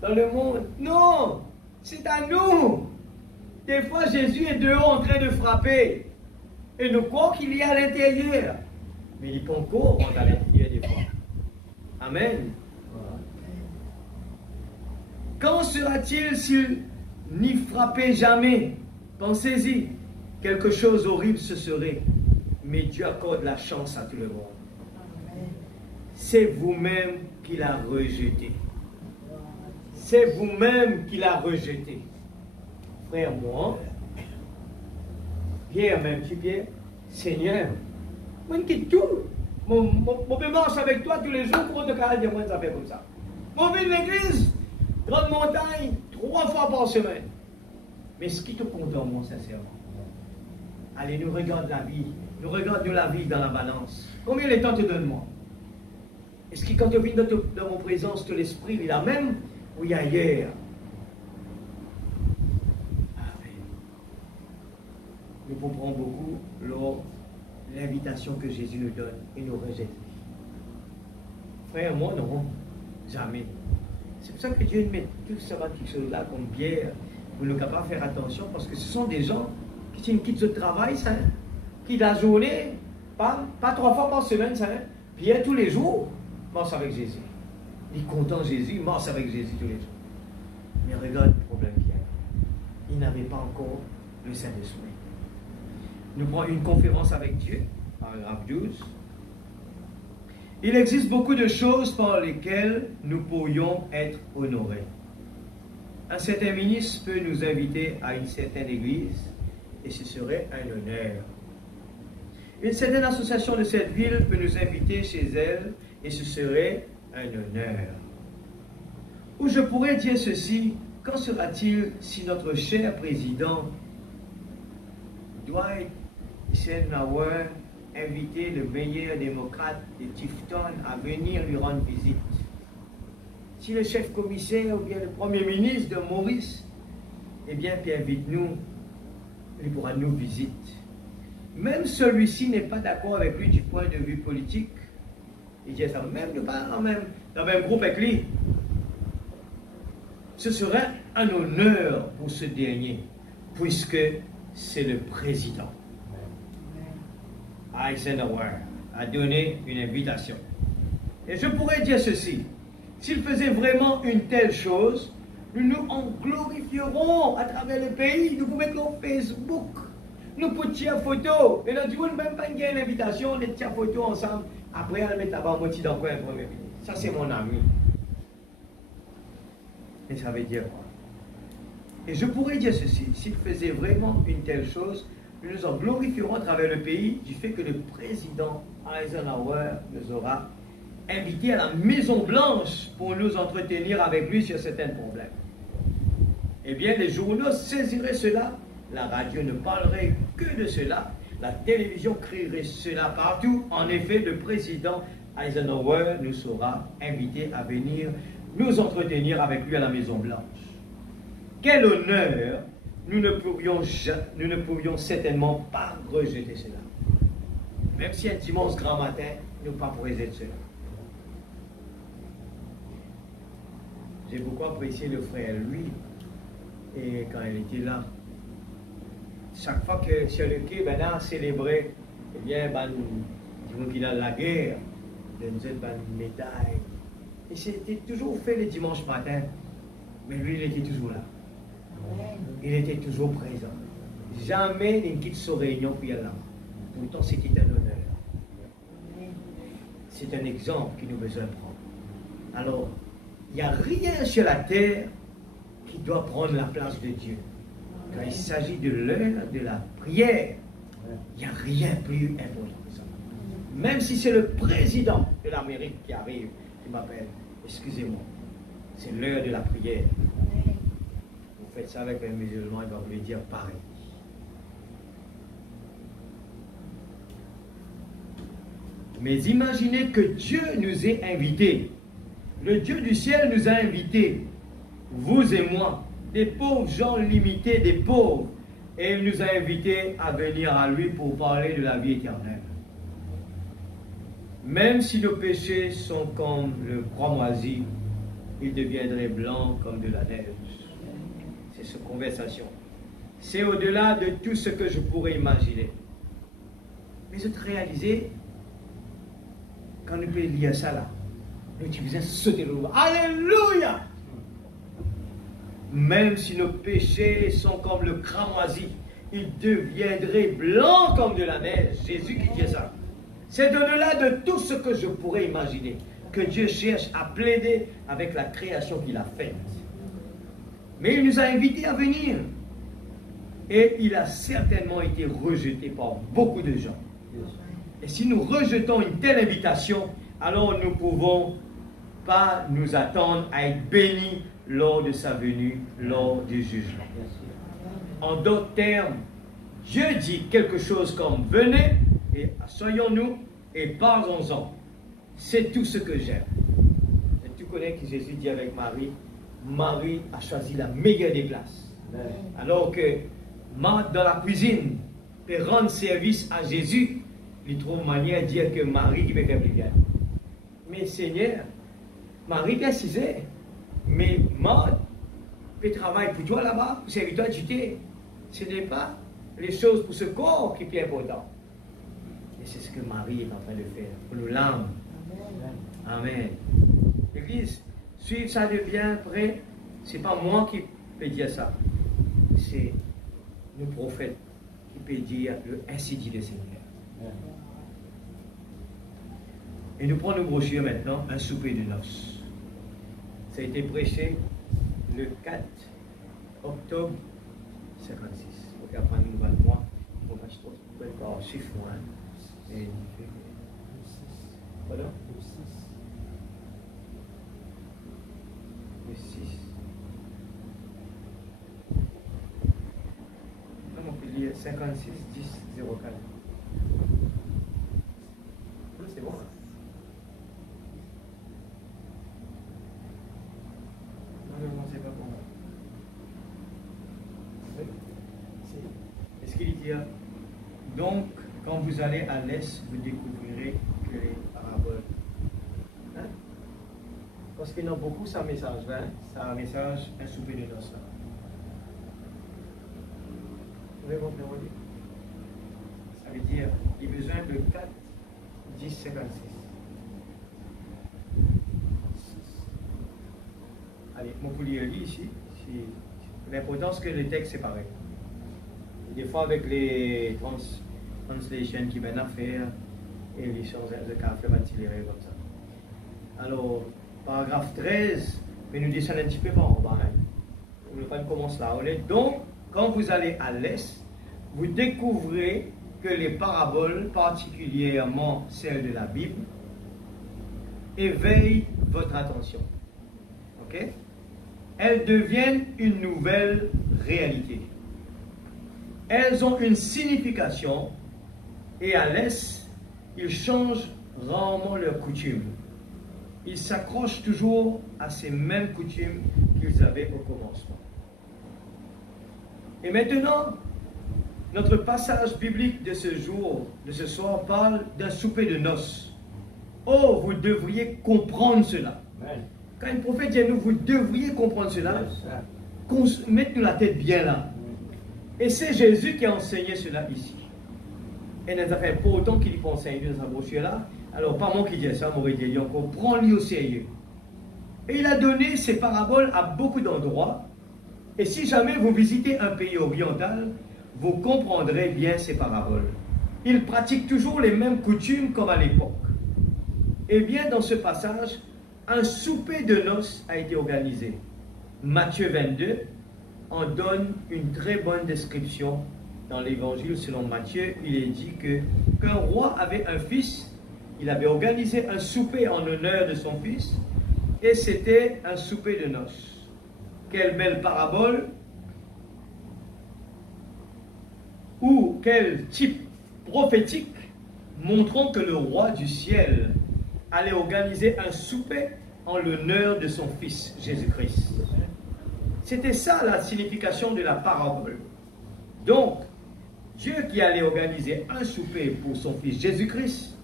Dans le monde. Non! C'est à nous! Des fois, Jésus est dehors en train de frapper. Et nous croyons qu'il y a à l'intérieur. Mais il n'est pas encore à l'intérieur des fois. Amen. Qu'en sera-t-il s'il n'y frappait jamais? Pensez-y. Quelque chose d'horrible ce serait. Mais Dieu accorde la chance à tout le monde. C'est vous-même qui l'a rejeté. C'est vous-même qui l'a rejeté. Frère, moi, Pierre, même petit Pierre, Seigneur, moi, je quitte tout. Je marche avec toi tous les jours pour te dire moi, ça fait comme ça. Moi, je vais à l'église, grande montagne, 3 fois par semaine. Mais ce qui te compte en moi, sincèrement, allez, nous regarde la vie. Nous regarde la vie dans la balance. Combien de temps te donne-moi? Est-ce que quand tu vis dans mon présence, de l'esprit, il est la même ou il y a ailleurs? Amen. Nous comprenons beaucoup lors de l'invitation que Jésus nous donne et nous rejette. Frère, moi, non. Jamais. C'est pour ça que Dieu met tout ça, quelque chose là comme bière. Vous n'êtes pas faire attention parce que ce sont des gens qui quittent ce travail, ça, qui la journée, pas 3 fois par semaine, ça, bien tous les jours, marche avec Jésus. Il est content Jésus, marche avec Jésus tous les jours. Mais regarde le problème qu'il y a. Il n'avait pas encore le Saint-Esprit. Nous prenons une conférence avec Dieu, paragraphe 12. Il existe beaucoup de choses par lesquelles nous pourrions être honorés. Un certain ministre peut nous inviter à une certaine église et ce serait un honneur. Une certaine association de cette ville peut nous inviter chez elle et ce serait un honneur. Ou je pourrais dire ceci, qu'en sera-t-il si notre cher président Dwight Eisenhower inviter le meilleur démocrate de Tifton à venir lui rendre visite? Si le chef commissaire ou bien le premier ministre de Maurice, eh bien, puis invite-nous, il pourra nous visiter. Même celui-ci n'est pas d'accord avec lui du point de vue politique. Il dit ça, même ne pas dans le même groupe avec lui. Ce serait un honneur pour ce dernier, puisque c'est le président. Eisenhower a donné une invitation. Et je pourrais dire ceci, s'il faisait vraiment une telle chose, nous nous en glorifierons à travers le pays, nous pouvons mettre sur Facebook, nous pouvons tirer photo, et là, du coup, même pas une invitation, on les tire photo ensemble, après on le met là-bas, moitié dans quoi un premier ministre. Ça, c'est mon ami. Et ça veut dire quoi? Et je pourrais dire ceci, s'il faisait vraiment une telle chose, nous nous en glorifierons à travers le pays du fait que le président Eisenhower nous aura invités à la Maison Blanche pour nous entretenir avec lui sur certains problèmes. Eh bien, les journaux saisiraient cela, la radio ne parlerait que de cela, la télévision crierait cela partout. En effet, le président Eisenhower nous sera invité à venir nous entretenir avec lui à la Maison Blanche. Quel honneur! Nous ne pourrions certainement pas rejeter cela. Même si un dimanche grand matin, nous ne pas rejeter cela. J'ai beaucoup apprécié le frère lui, et quand il était là, chaque fois que sur le quai, on célébrait, eh bien, disons qu'il a la guerre, il nous donne une médaille. Et c'était toujours fait le dimanche matin, mais lui, il était toujours là. Il était toujours présent. Jamais il ne quitte sa réunion puis là. Pourtant, c'était un honneur. C'est un exemple que nous devons prendre. Alors, il n'y a rien sur la terre qui doit prendre la place de Dieu. Quand il s'agit de l'heure de la prière, il n'y a rien de plus important que ça. Même si c'est le président de l'Amérique qui arrive, qui m'appelle, excusez-moi, c'est l'heure de la prière. Vous faites ça avec un musulman, il va vous le dire pareil. Mais imaginez que Dieu nous ait invités. Le Dieu du ciel nous a invités, vous et moi, des pauvres gens limités, des pauvres, et il nous a invités à venir à lui pour parler de la vie éternelle. Même si nos péchés sont comme le cramoisi, ils deviendraient blancs comme de la neige. C'est cette conversation. C'est au-delà de tout ce que je pourrais imaginer. Mais je te réalisais, quand nous pouvons lire ça là, nous tu faisais sauter le roi. Alléluia! Même si nos péchés sont comme le cramoisi, ils deviendraient blancs comme de la neige. Jésus qui dit ça. C'est au-delà de tout ce que je pourrais imaginer que Dieu cherche à plaider avec la création qu'il a faite. Mais il nous a invités à venir. Et il a certainement été rejeté par beaucoup de gens. Et si nous rejetons une telle invitation, alors nous ne pouvons pas nous attendre à être bénis lors de sa venue, lors du jugement. En d'autres termes, Dieu dit quelque chose comme « Venez et soyons-nous et parlons-en. C'est tout ce que j'aime. » Et tu connais que Jésus dit avec Marie, Marie a choisi la meilleure des places. Alors que Marthe dans la cuisine peut rendre service à Jésus, il trouve manière de dire que Marie qui peut faire plus bien. Mais Seigneur, Marie est assisée, mais Marthe peut travailler pour toi là-bas, pour servir toi du thé. Ce n'est pas les choses pour ce corps qui est important. Et c'est ce que Marie est en train de faire pour nous l'âme. Amen. L'Église, suivre ça de bien près, ce n'est pas moi qui peux dire ça. C'est le prophète qui peut dire le ainsi dit le Seigneur. Et nous prenons nos brochures maintenant, un souper de noces. Ça a été prêché le 4 octobre 56. Donc après nous va le mois, on va se trouver encore chiffre moins. Et voilà. Le 6. On peut lire 56 10 04. C'est bon. Non, c'est pas bon. Est-ce qu'il dit donc, quand vous allez à l'est, vous découvrirez que les paraboles. Hein? Parce qu'il y en a beaucoup, ça message, hein? Ça un message, un souper de noces. Vous pouvez vous relire? Ça veut dire, il y a besoin de 4, 10, 56. Allez, mon poulier lit ici. L'important, c'est que le texte c'est pareil. Des fois, avec les translations qui viennent à faire, et les choses de café va tirer comme ça. Alors, paragraphe 13, mais nous descendons un petit peu par en bas. On ne commence là. Donc, quand vous allez à l'est, vous découvrez que les paraboles, particulièrement celles de la Bible, éveillent votre attention. Ok? Elles deviennent une nouvelle réalité. Elles ont une signification et à l'est, ils changent rarement leurs coutumes. Ils s'accrochent toujours à ces mêmes coutumes qu'ils avaient au commencement. Et maintenant, notre passage biblique de ce jour, de ce soir, parle d'un souper de noces. Oh, vous devriez comprendre cela. Quand un prophète dit à nous, vous devriez comprendre cela, mettez-nous la tête bien là. Et c'est Jésus qui a enseigné cela ici. Et nous avons fait pour autant qu'il y enseigne dans sa brochure là. Alors, pas moi qui dis ça, m'aurait dit encore, prends-lui au sérieux. Et il a donné ces paraboles à beaucoup d'endroits. Et si jamais vous visitez un pays oriental, vous comprendrez bien ces paraboles. Ils pratiquent toujours les mêmes coutumes comme à l'époque. Et bien, dans ce passage, un souper de noces a été organisé. Matthieu 22 en donne une très bonne description dans l'évangile selon Matthieu. Il est dit qu'un roi avait un fils, il avait organisé un souper en l'honneur de son fils, et c'était un souper de noces. Quelle belle parabole, ou quel type prophétique montrant que le roi du ciel allait organiser un souper en l'honneur de son fils, Jésus-Christ. C'était ça la signification de la parabole. Donc, Dieu qui allait organiser un souper pour son fils Jésus-Christ,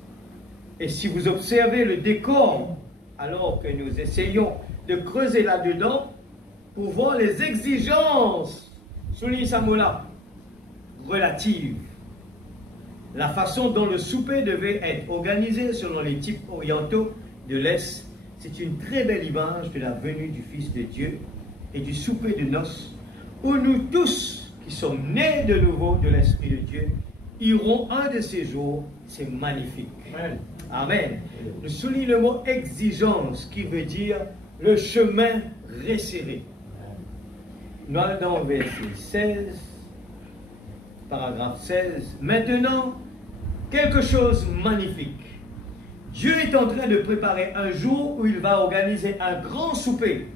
Et si vous observez le décor, alors que nous essayons de creuser là-dedans, pour voir les exigences, souligne ça mot-là, relatives. La façon dont le souper devait être organisé selon les types orientaux de l'Est, c'est une très belle image de la venue du Fils de Dieu et du souper de noces, où nous tous qui sommes nés de nouveau de l'Esprit de Dieu, iront un de ces jours. C'est magnifique. Amen. Amen. Je souligne le mot exigence, qui veut dire le chemin resserré. Nous allons dans verset 16, paragraphe 16. Maintenant, quelque chose de magnifique. Dieu est en train de préparer un jour où il va organiser un grand souper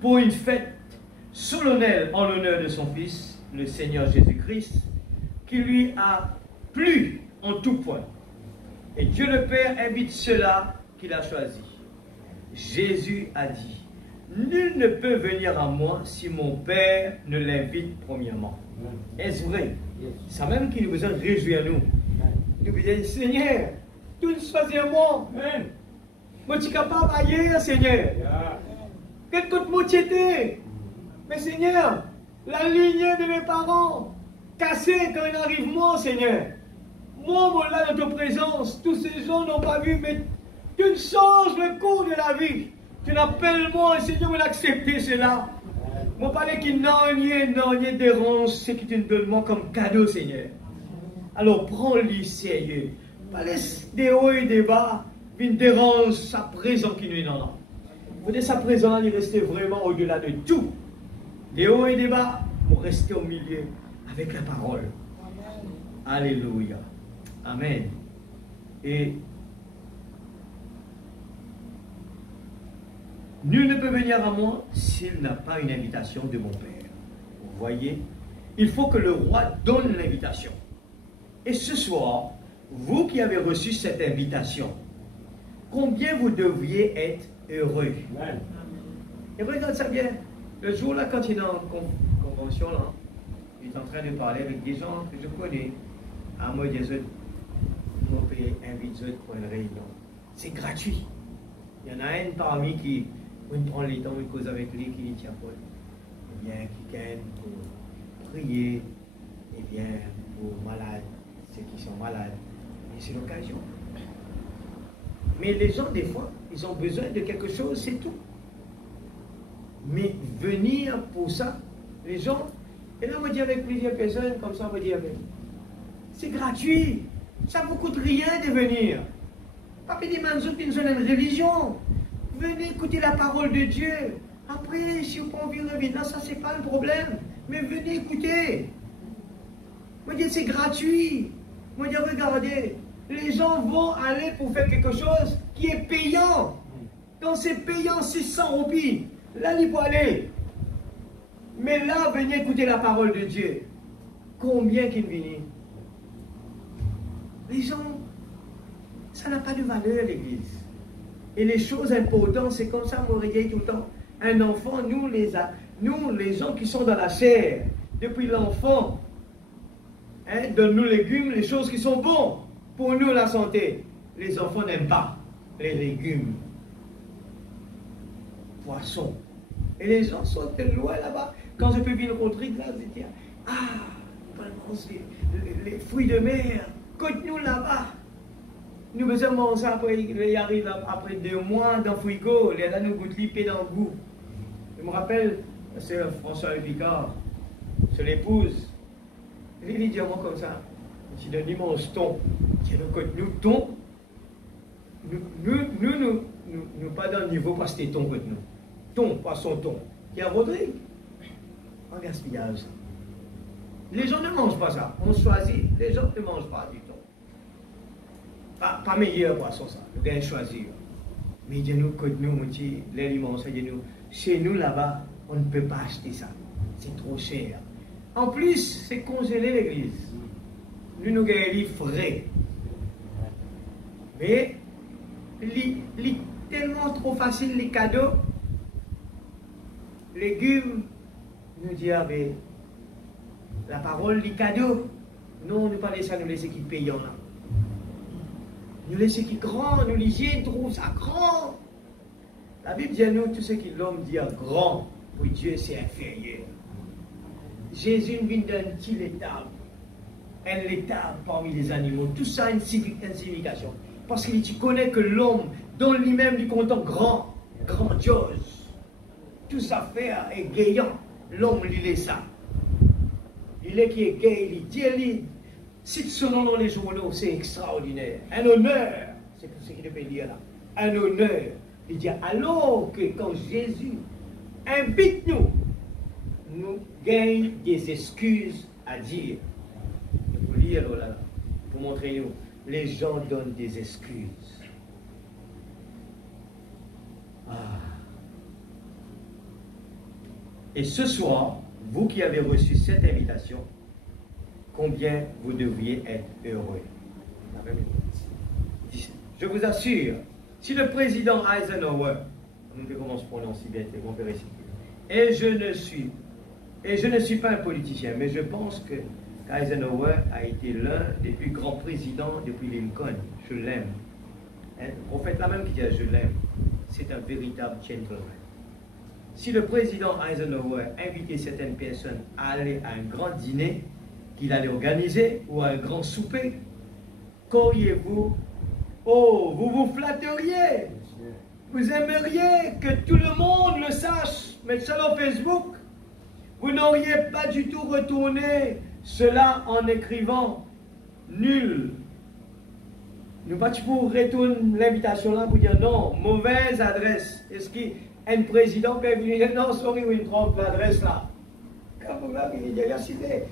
pour une fête solennelle en l'honneur de son Fils, le Seigneur Jésus-Christ, qui lui a plu en tout point. Et Dieu le Père invite ceux-là qu'il a choisis. Jésus a dit, nul ne peut venir à moi si mon Père ne l'invite premièrement. Est-ce vrai? C'est même qui nous besoin de réjouir nous. Nous disons, Seigneur, tout choisis moi. Moi, tu es capable d'ailleurs, Seigneur. Quelle toute moitié. Mais Seigneur, la lignée de mes parents, cassée quand il arrive moi, Seigneur. Moi, là, dans ta présence, tous ces gens n'ont pas vu, mais tu changes le cours de la vie. Tu l'appelles moi, Seigneur, on accepter cela. Moi, parler qu'il n'a rien dérange, c'est que tu nous donnes moi comme cadeau, Seigneur. Alors, prends-le sérieux. Pas laisse des hauts et des bas, qui ne dérange sa présence qui nous est dans là. Il faut que sa présence, il reste vraiment au-delà de tout. Des hauts et des bas, on rester au milieu avec la parole. Amen. Alléluia. Amen. Et nul ne peut venir à moi s'il n'a pas une invitation de mon Père. Vous voyez, il faut que le roi donne l'invitation. Et ce soir, vous qui avez reçu cette invitation, combien vous devriez être heureux. Amen. Et regarde ça bien. Le jour-là, quand il est en convention, là, il est en train de parler avec des gens que je connais. À moi, des autres, mon père invite eux pour une réunion. C'est gratuit. Il y en a un parmi qui, on prend les temps, on cause avec lui, qui dit tiens, Paul, eh bien, qui gagne pour prier, eh bien, pour malades, ceux qui sont malades. Et c'est l'occasion. Mais les gens, des fois, ils ont besoin de quelque chose, c'est tout. Mais venir pour ça, les gens, et là, on va dire avec plusieurs personnes, comme ça, on va dire, c'est gratuit, ça ne vous coûte rien de venir. Pas des manzous qui nous ont une religion. Venez écouter la parole de Dieu. Après, si vous pouvez revenir, non, ça, c'est pas un problème. Mais venez écouter. Moi, je dis, c'est gratuit. Moi, je dis, regardez, les gens vont aller pour faire quelque chose qui est payant. Quand c'est payant, 600 roupies. Là, il faut aller. Mais là, venez écouter la parole de Dieu. Combien qu'ils viennent? Les gens, ça n'a pas de valeur, l'église. Et les choses importantes, c'est comme ça, mon réveil tout le temps. Un enfant, nous, les gens qui sont dans la chair, depuis l'enfant, hein, donne-nous légumes, les choses qui sont bonnes pour nous, la santé. Les enfants n'aiment pas les légumes, poissons. Et les gens sont de loin là-bas. Quand je peux venir rencontrer, là, je dis, les fruits de mer, côte-nous là-bas. Nous besoin manger après, il arrive après 2 mois dans le frigo, là nous goûtons l'ipé dans le goût. Je me rappelle, c'est François Picard, c'est l'épouse. Il dit à moi comme ça, il donne l'immense thon. Il dit, nous, thon, nous pas dans le niveau parce que c'est thon côte nous. Thon, poisson thon. Il y a Rodrigue. En gaspillage. Les gens ne mangent pas ça. On choisit. Les gens ne mangent pas du thon. Pas meilleur poisson ça. Le gars choisir. Mais il dit nous, côte nous, l'aliment, ça dit nous. Chez nous là-bas, on ne peut pas acheter ça. C'est trop cher. En plus, c'est congelé l'église. Nous gagnons frais. Mais, tellement trop facile les cadeaux. Légumes, nous dit, ah, mais, la parole, les cadeaux. Non, nous pas laisser ça, nous laisser qui payons là. Nous laissons qui grand, nous lisions, trouve ça grand. La Bible dit à nous, tout ce que l'homme dit grand, pour Dieu c'est inférieur. Jésus vient d'un petit état, un état parmi les animaux, tout ça a une signification. Parce que tu connais que l'homme, dans lui-même, lui content grand, grandiose. Tout ça fait est gayant. L'homme, il est ça. Il est qui est gay, il dit, il cite son nom dans les journaux, c'est extraordinaire. Un honneur, c'est ce qu'il peut dire là. Un honneur. Il dit, alors que quand Jésus invite nous gagnons des excuses à dire. Pour lire là, pour montrer nous, les gens donnent des excuses. Ah. Et ce soir, vous qui avez reçu cette invitation, combien vous devriez être heureux. Je vous assure, si le président Eisenhower, nous ne comment se prononcer bien, mon père ici, et je ne suis pas un politicien, mais je pense que Eisenhower a été l'un des plus grands présidents depuis Lincoln. Je l'aime. Le prophète là même qui dit je l'aime. C'est un véritable gentleman. Si le président Eisenhower invitait certaines personnes à aller à un grand dîner qu'il allait organiser ou à un grand souper, qu'auriez-vous? Oh, vous vous flatteriez. Vous aimeriez que tout le monde le sache. Mettre ça sur Facebook. Vous n'auriez pas du tout retourné cela en écrivant nul. Nous pas pour retourner l'invitation là pour dire non, mauvaise adresse. Est-ce qu'un président peut venir dire non, sorry, il trompe l'adresse là. Quand vous l'avez, il y a cité.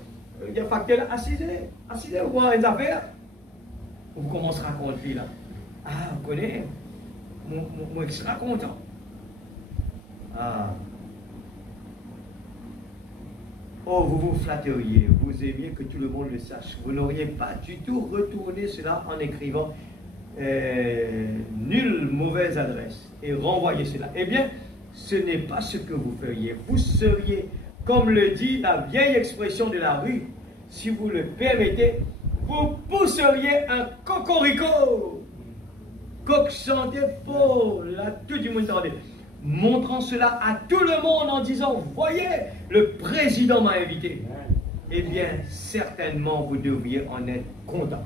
Il y a facteur là, assisé ou quoi, une affaire. Vous commencez à raconter là. Ah, vous connaissez, moi je serai content. Ah. Oh, vous vous flatteriez, vous aimiez que tout le monde le sache. Vous n'auriez pas du tout retourné cela en écrivant nulle mauvaise adresse et renvoyer cela. Eh bien, ce n'est pas ce que vous feriez. Vous seriez, comme le dit la vieille expression de la rue, si vous le permettez, vous pousseriez un cocorico. Coq chantait fort, là, tout le monde entendait. Montrant cela à tout le monde en disant, voyez, le président m'a invité. Eh bien, certainement, vous devriez en être content.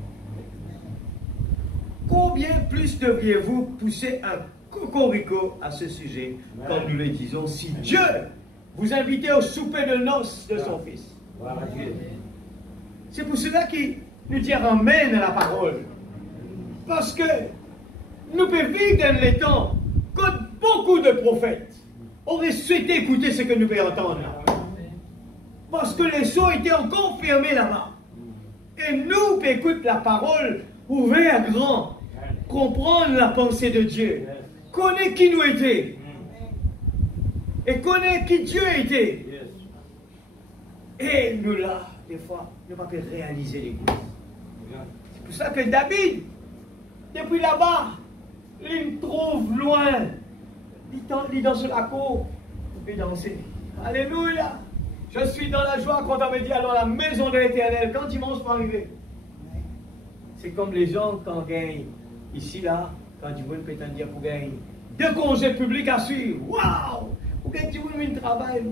Combien plus devriez-vous pousser un cocorico à ce sujet, comme nous le disons, si Dieu vous invite au souper de noces de son Fils? C'est pour cela qu'il nous dit amen à la parole. Parce que nous pouvons vivre dans les temps quand beaucoup de prophètes auraient souhaité écouter ce que nous pouvons entendre là. Parce que les sceaux étaient encore fermés là-bas. Et nous pouvons écouter la parole ouverte grand, comprendre la pensée de Dieu, connaître qui nous était, et connaître qui Dieu était. Et nous là, des fois, nous ne pouvons pas réaliser l'église. C'est pour ça que David, depuis là-bas, il trouve loin. Il danse la cour. Il peut danser. Alléluia. Je suis dans la joie quand on me dit alors la maison de l'Éternel. Quand dimanche va arriver. C'est comme les gens quand gagnent. Ici, là, quand ils vont peut dire pour gagner 2 congés publics à suivre. Waouh! Pour gagner du travail.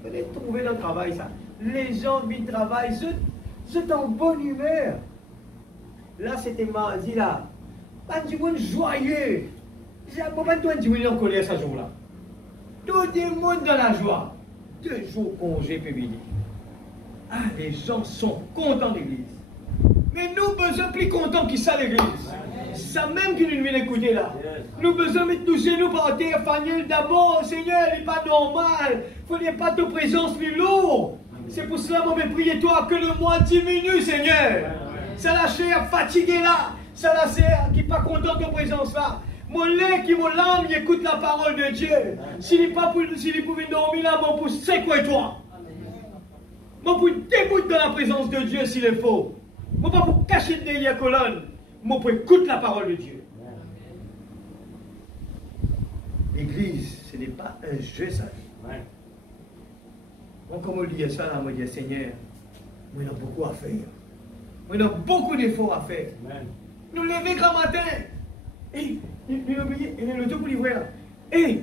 Vous allez trouver dans le travail ça. Les gens qui travaillent, c'est en bonne humeur. Là, c'était mardi là. Pas du monde joyeux. Pourquoi toi tu es en colère ce jour-là? Tout le monde dans la joie. 2 jours congé public. Ah, les gens sont contents de l'église. Mais nous besoin plus contents qu'ils ça l'église. Ça même qui nous vient écouter là. Nous besoin mettre tous chez nous par terre, Faniel d'abord, Seigneur, il n'est pas normal. Il ne faut pas ta présence plus lourde. C'est pour cela que je prie toi que le mois diminue, Seigneur. C'est la chair fatiguée là. C'est la chair qui n'est pas content de ta présence là. Mon lait qui mon âme, il écoute la parole de Dieu. S'il pouvait dormir là, mon pour c'est quoi toi? Mon pour déboute dans la présence de Dieu s'il est faux. Mon pas pour cacher derrière la colonne. Mon pour écouter la parole de Dieu. L'église, ce n'est pas un jeu, ça. Moi, comme on dit ça, là, on dit Seigneur, moi, il y a beaucoup à faire. Moi, il y a beaucoup d'efforts à faire. nous lever grand matin. Et le tout pour livrer là. Et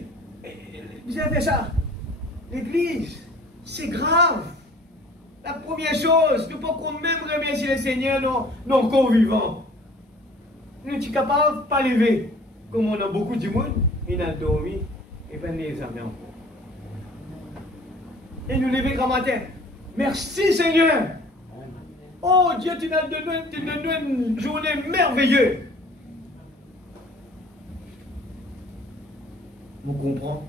vous avez fait ça. L'église, c'est grave. La première chose, nous ne pouvons même remercier le Seigneur, non, corps vivants. Nous sommes capables de ne pas lever. Comme on a beaucoup de monde, il a dormi et pas les examens encore. Et nous lever grand matin. Merci Seigneur. Oh Dieu, tu nous donnes une journée merveilleuse. Vous comprenez?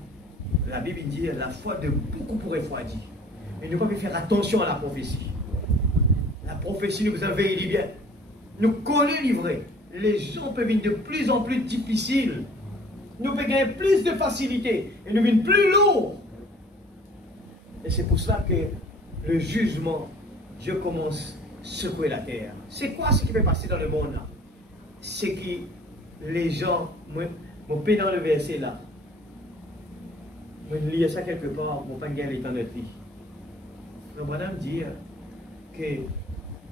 La Bible dit la foi de beaucoup pour refroidir. Et nous devons faire attention à la prophétie. La prophétie nous envahit bien. Nous connaissons livrés. Les gens peuvent venir de plus en plus difficiles. Nous pouvons gagner plus de facilité. Et nous venons plus lourds. Et c'est pour cela que le jugement, Dieu commence à secouer la terre. C'est quoi ce qui va passer dans le monde là? C'est que les gens, mon père dans le verset là, je lis ça quelque part, pour ne pas gagner l'état de notre vie. Le bonhomme dit que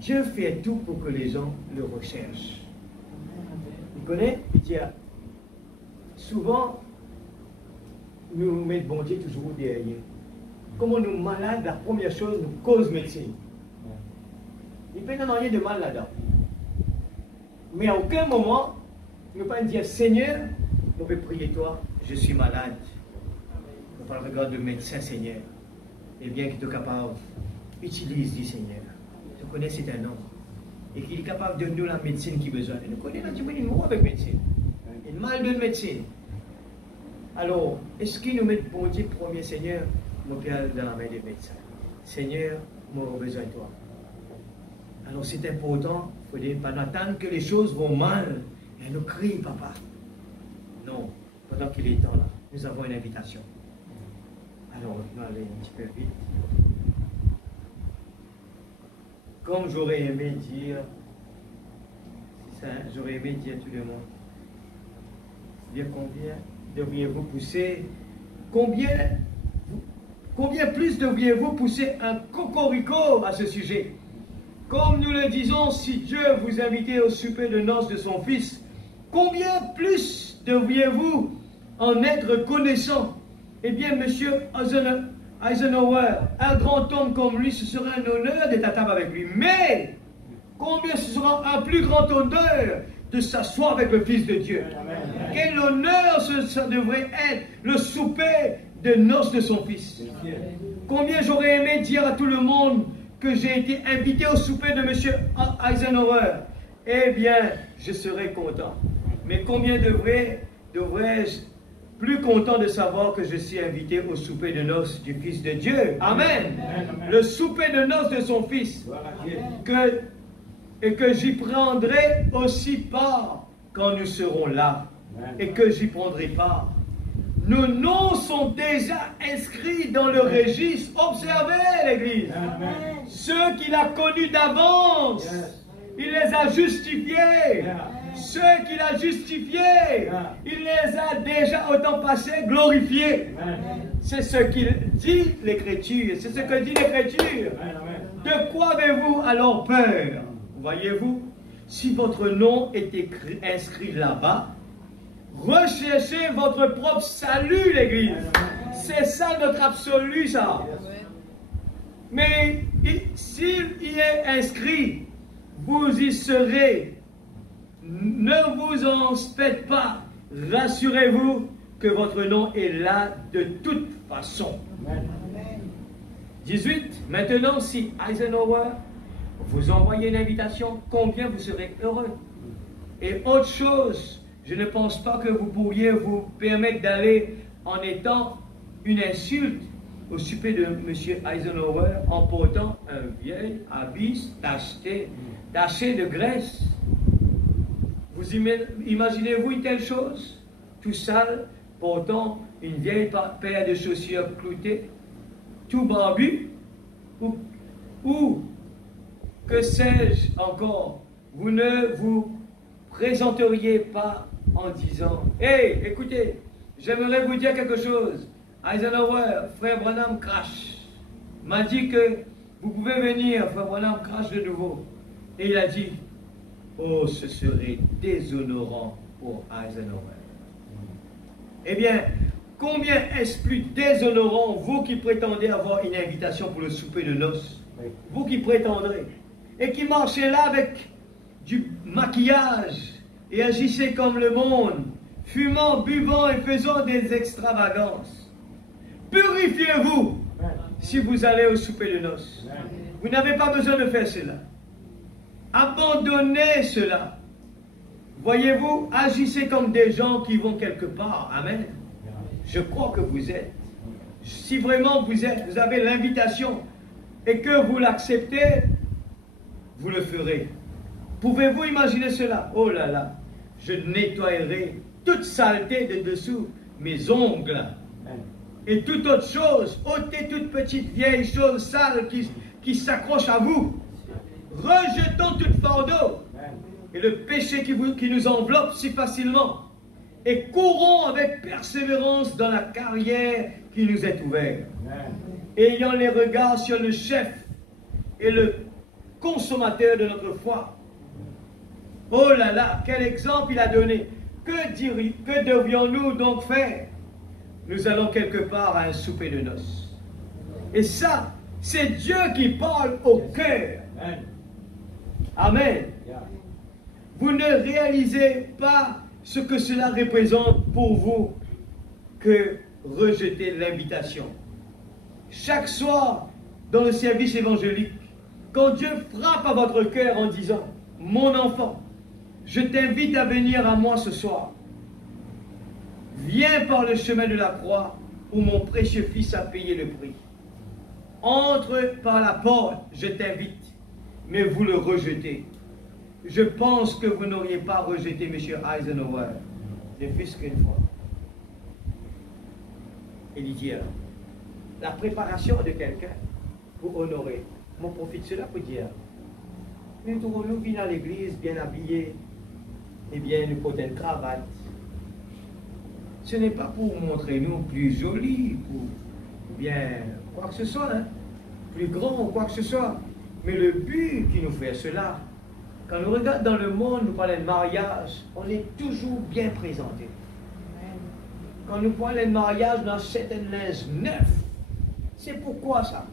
Dieu fait tout pour que les gens le recherchent. Vous connaissez? Il dit, souvent, nous mettons bon Dieu toujours derrière. Comme nous malades, la première chose, nous cause médecine. Il peut y avoir rien de mal là-dedans. Mais à aucun moment, nous ne pouvons pas dire, Seigneur, on peut prier toi, je suis malade. On parle regard de médecin, Seigneur. Et bien qu'il est capable, utilise, dit Seigneur. Je connais c'est un homme. Et qu'il est capable de nous la médecine qu'il a besoin. Et nous connaissons une mauvaise médecine. Une mal de médecine. Alors, est-ce qu'il nous met bon Dieu premier, Seigneur, mon Père dans la main des médecins? Seigneur, moi j'ai besoin de toi. Alors c'est important, il ne faut pas attendre que les choses vont mal. Et nous crie, papa. Non, pendant qu'il est temps là, nous avons une invitation. Alors, on va aller un petit peu vite. Comme j'aurais aimé dire, c'est ça, j'aurais aimé dire à tout le monde, bien combien devriez-vous pousser, combien plus devriez-vous pousser un cocorico à ce sujet? Comme nous le disons, si Dieu vous invitait au souper de noces de son Fils, combien plus devriez-vous en être reconnaissant? Eh bien, monsieur Eisenhower, un grand homme comme lui, ce sera un honneur d'être à table avec lui. Mais, combien ce sera un plus grand honneur de s'asseoir avec le Fils de Dieu? Amen. Quel honneur ça devrait être le souper de noces de son Fils. Combien j'aurais aimé dire à tout le monde que j'ai été invité au souper de monsieur Eisenhower. Eh bien, je serais content. Mais combien devrais-je plus content de savoir que je suis invité au souper de noces du Fils de Dieu. Amen. Amen. Le souper de noces de son Fils. Et que j'y prendrai aussi part quand nous serons là. Amen. Et que j'y prendrai part. Nos noms sont déjà inscrits dans le registre. Observez l'Église. Ceux qu'il a connus d'avance, il les a justifiés. Ceux qu'il a justifiés, il les a déjà au temps passé glorifiés. C'est ce qu'il dit l'Écriture. C'est ce que dit l'Écriture. De quoi avez-vous alors peur? Voyez-vous, si votre nom est écrit, inscrit là-bas, recherchez votre propre salut, l'Église. C'est ça notre absolu, ça. Mais s'il y est inscrit, vous y serez. Ne vous en faites pas. Rassurez-vous que votre nom est là de toute façon. 18. Maintenant, si Eisenhower vous envoie une invitation, combien vous serez heureux. Et autre chose, je ne pense pas que vous pourriez vous permettre d'aller en étant une insulte au souper de M. Eisenhower en portant un vieil habit taché de graisse. Vous imaginez-vous une telle chose? Tout sale, portant une vieille paire de chaussures cloutées, tout barbu, ou que sais-je encore, vous ne vous présenteriez pas en disant, hey, écoutez, j'aimerais vous dire quelque chose. Eisenhower, frère Branham crache, m'a dit que vous pouvez venir, frère Branham crache de nouveau. Et il a dit, Oh, ce serait déshonorant pour Eisenhower. Eh bien, combien est-ce plus déshonorant, vous qui prétendez avoir une invitation pour le souper de noces, vous qui prétendrez, et qui marchez là avec du maquillage et agissez comme le monde, fumant, buvant et faisant des extravagances. Purifiez-vous si vous allez au souper de noces. Vous n'avez pas besoin de faire cela. Abandonnez cela. Voyez-vous, agissez comme des gens qui vont quelque part. Amen. Je crois que vous êtes. Si vraiment vous avez l'invitation et que vous l'acceptez, vous le ferez. Pouvez-vous imaginer cela? Oh là là, je nettoyerai toute saleté de dessous mes ongles. Et toute autre chose, ôtez toute petite vieille chose sale qui s'accroche à vous. Rejetons toute fardeau et le péché qui nous enveloppe si facilement. Et courons avec persévérance dans la carrière qui nous est ouverte. Ayant les regards sur le chef et le consommateur de notre foi. Oh là là, quel exemple il a donné. Que devions-nous donc faire? Nous allons quelque part à un souper de noces. Et ça, c'est Dieu qui parle au cœur. Amen. Vous ne réalisez pas ce que cela représente pour vous que rejeter l'invitation. Chaque soir, dans le service évangélique, quand Dieu frappe à votre cœur en disant « Mon enfant, je t'invite à venir à moi ce soir. Viens par le chemin de la croix où mon précieux fils a payé le prix. Entre par la porte, je t'invite, mais vous le rejetez. Je pense que vous n'auriez pas rejeté M. Eisenhower, ne fût-ce qu'une fois. » Il dit alors, la préparation de quelqu'un pour honorer. M'en profite cela pour dire, nous trouvons-nous venir à l'église bien habillés, et bien nous portons une cravate. Ce n'est pas pour montrer nous plus jolis, pour bien quoi que ce soit, hein, plus grand ou quoi que ce soit. Mais le but qui nous fait cela, quand nous regardons dans le monde, nous parlons de mariage, on est toujours bien présenté. Quand nous parlons de mariage dans certaines linges neufs, c'est pourquoi ça?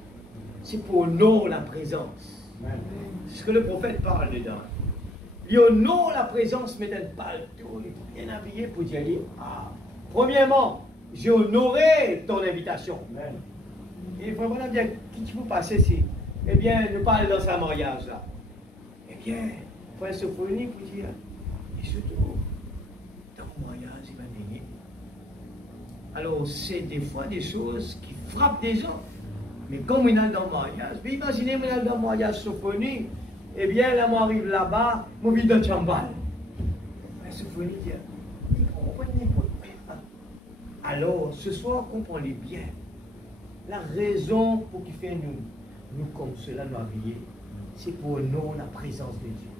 C'est pour honorer la présence. C'est ce que le prophète parle dedans. Il honore la présence, mais elle parle tout, il est bien habillé pour dire, ah, premièrement, j'ai honoré ton invitation. Et il faut vraiment bien, qui tu peux passer ici? Eh bien, nous parlons dans un mariage là. Eh bien, il faut une symphonie pour dire, et surtout, dans le mariage, il va venir. Alors, c'est des fois des choses qui frappent des gens. Mais comme on est dans le mariage, mais imaginez, on est dans le mariage symphonie, eh bien, là, moi, arrive là-bas, mon vide de chambal. La symphonie dit, on comprend n'importe quoi. Alors, ce soir, comprenez bien. La raison pour qu'il fait nous comme cela, nous habiller, c'est pour nous la présence de Dieu.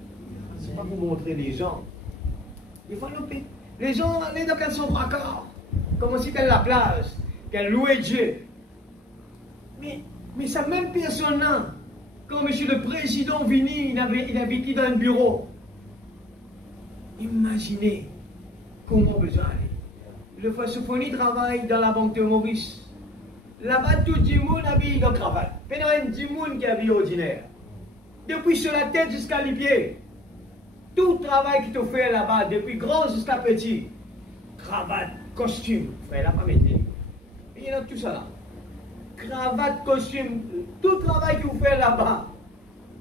Ce n'est pas pour montrer les gens. Il faut nous payer. Les gens, les dans quels sont d'accord. Comme si qu'elle la plage, qu'elle louait Dieu. Mais ça même personne-là, quand monsieur le président vini, il avait été dans un bureau. Imaginez comment besoin aller. Le Sophonie travaille dans la banque de Maurice. Là-bas, tout le monde habille dans cravate. Mais il y a 10 personnes qui habillent ordinaire. Depuis sur la tête jusqu'à les pieds. Tout le travail qui te fait là-bas, depuis grand jusqu'à petit. Cravate, costume. Frère, là, pas mettre. Il y a tout ça là. Cravate, costume, tout le travail que vous faites là-bas,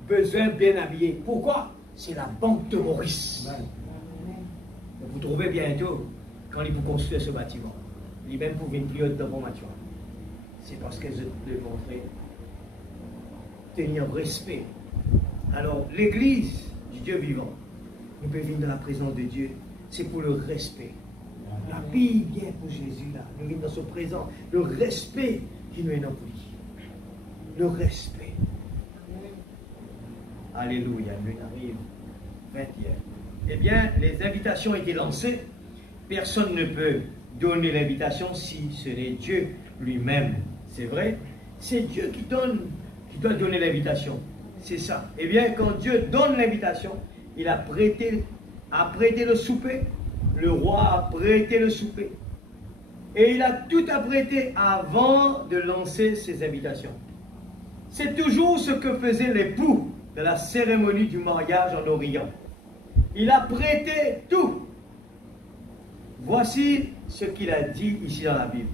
besoin bien habillé. Pourquoi? C'est la banque de Maurice. Vous trouvez bientôt, quand ils vous construisent ce bâtiment, ils même pour une plus haute de bon bâtiment. C'est parce qu'elles veulent montrer, tenir respect. Alors, l'église du Dieu vivant, nous pouvons venir dans la présence de Dieu, c'est pour le respect. La vie vient pour Jésus là, nous venons dans son présent, le respect qui nous est empli. Le respect. Alléluia, nous arrive 20e. Eh bien, les invitations ont été lancées. Personne ne peut donner l'invitation si ce n'est Dieu lui-même. C'est vrai? C'est Dieu qui doit donner l'invitation. C'est ça. Eh bien, quand Dieu donne l'invitation, il a prêté le souper. Le roi a prêté le souper. Et il a tout apprêté avant de lancer ses invitations. C'est toujours ce que faisait l'époux de la cérémonie du mariage en Orient. Il a prêté tout. Voici ce qu'il a dit ici dans la Bible.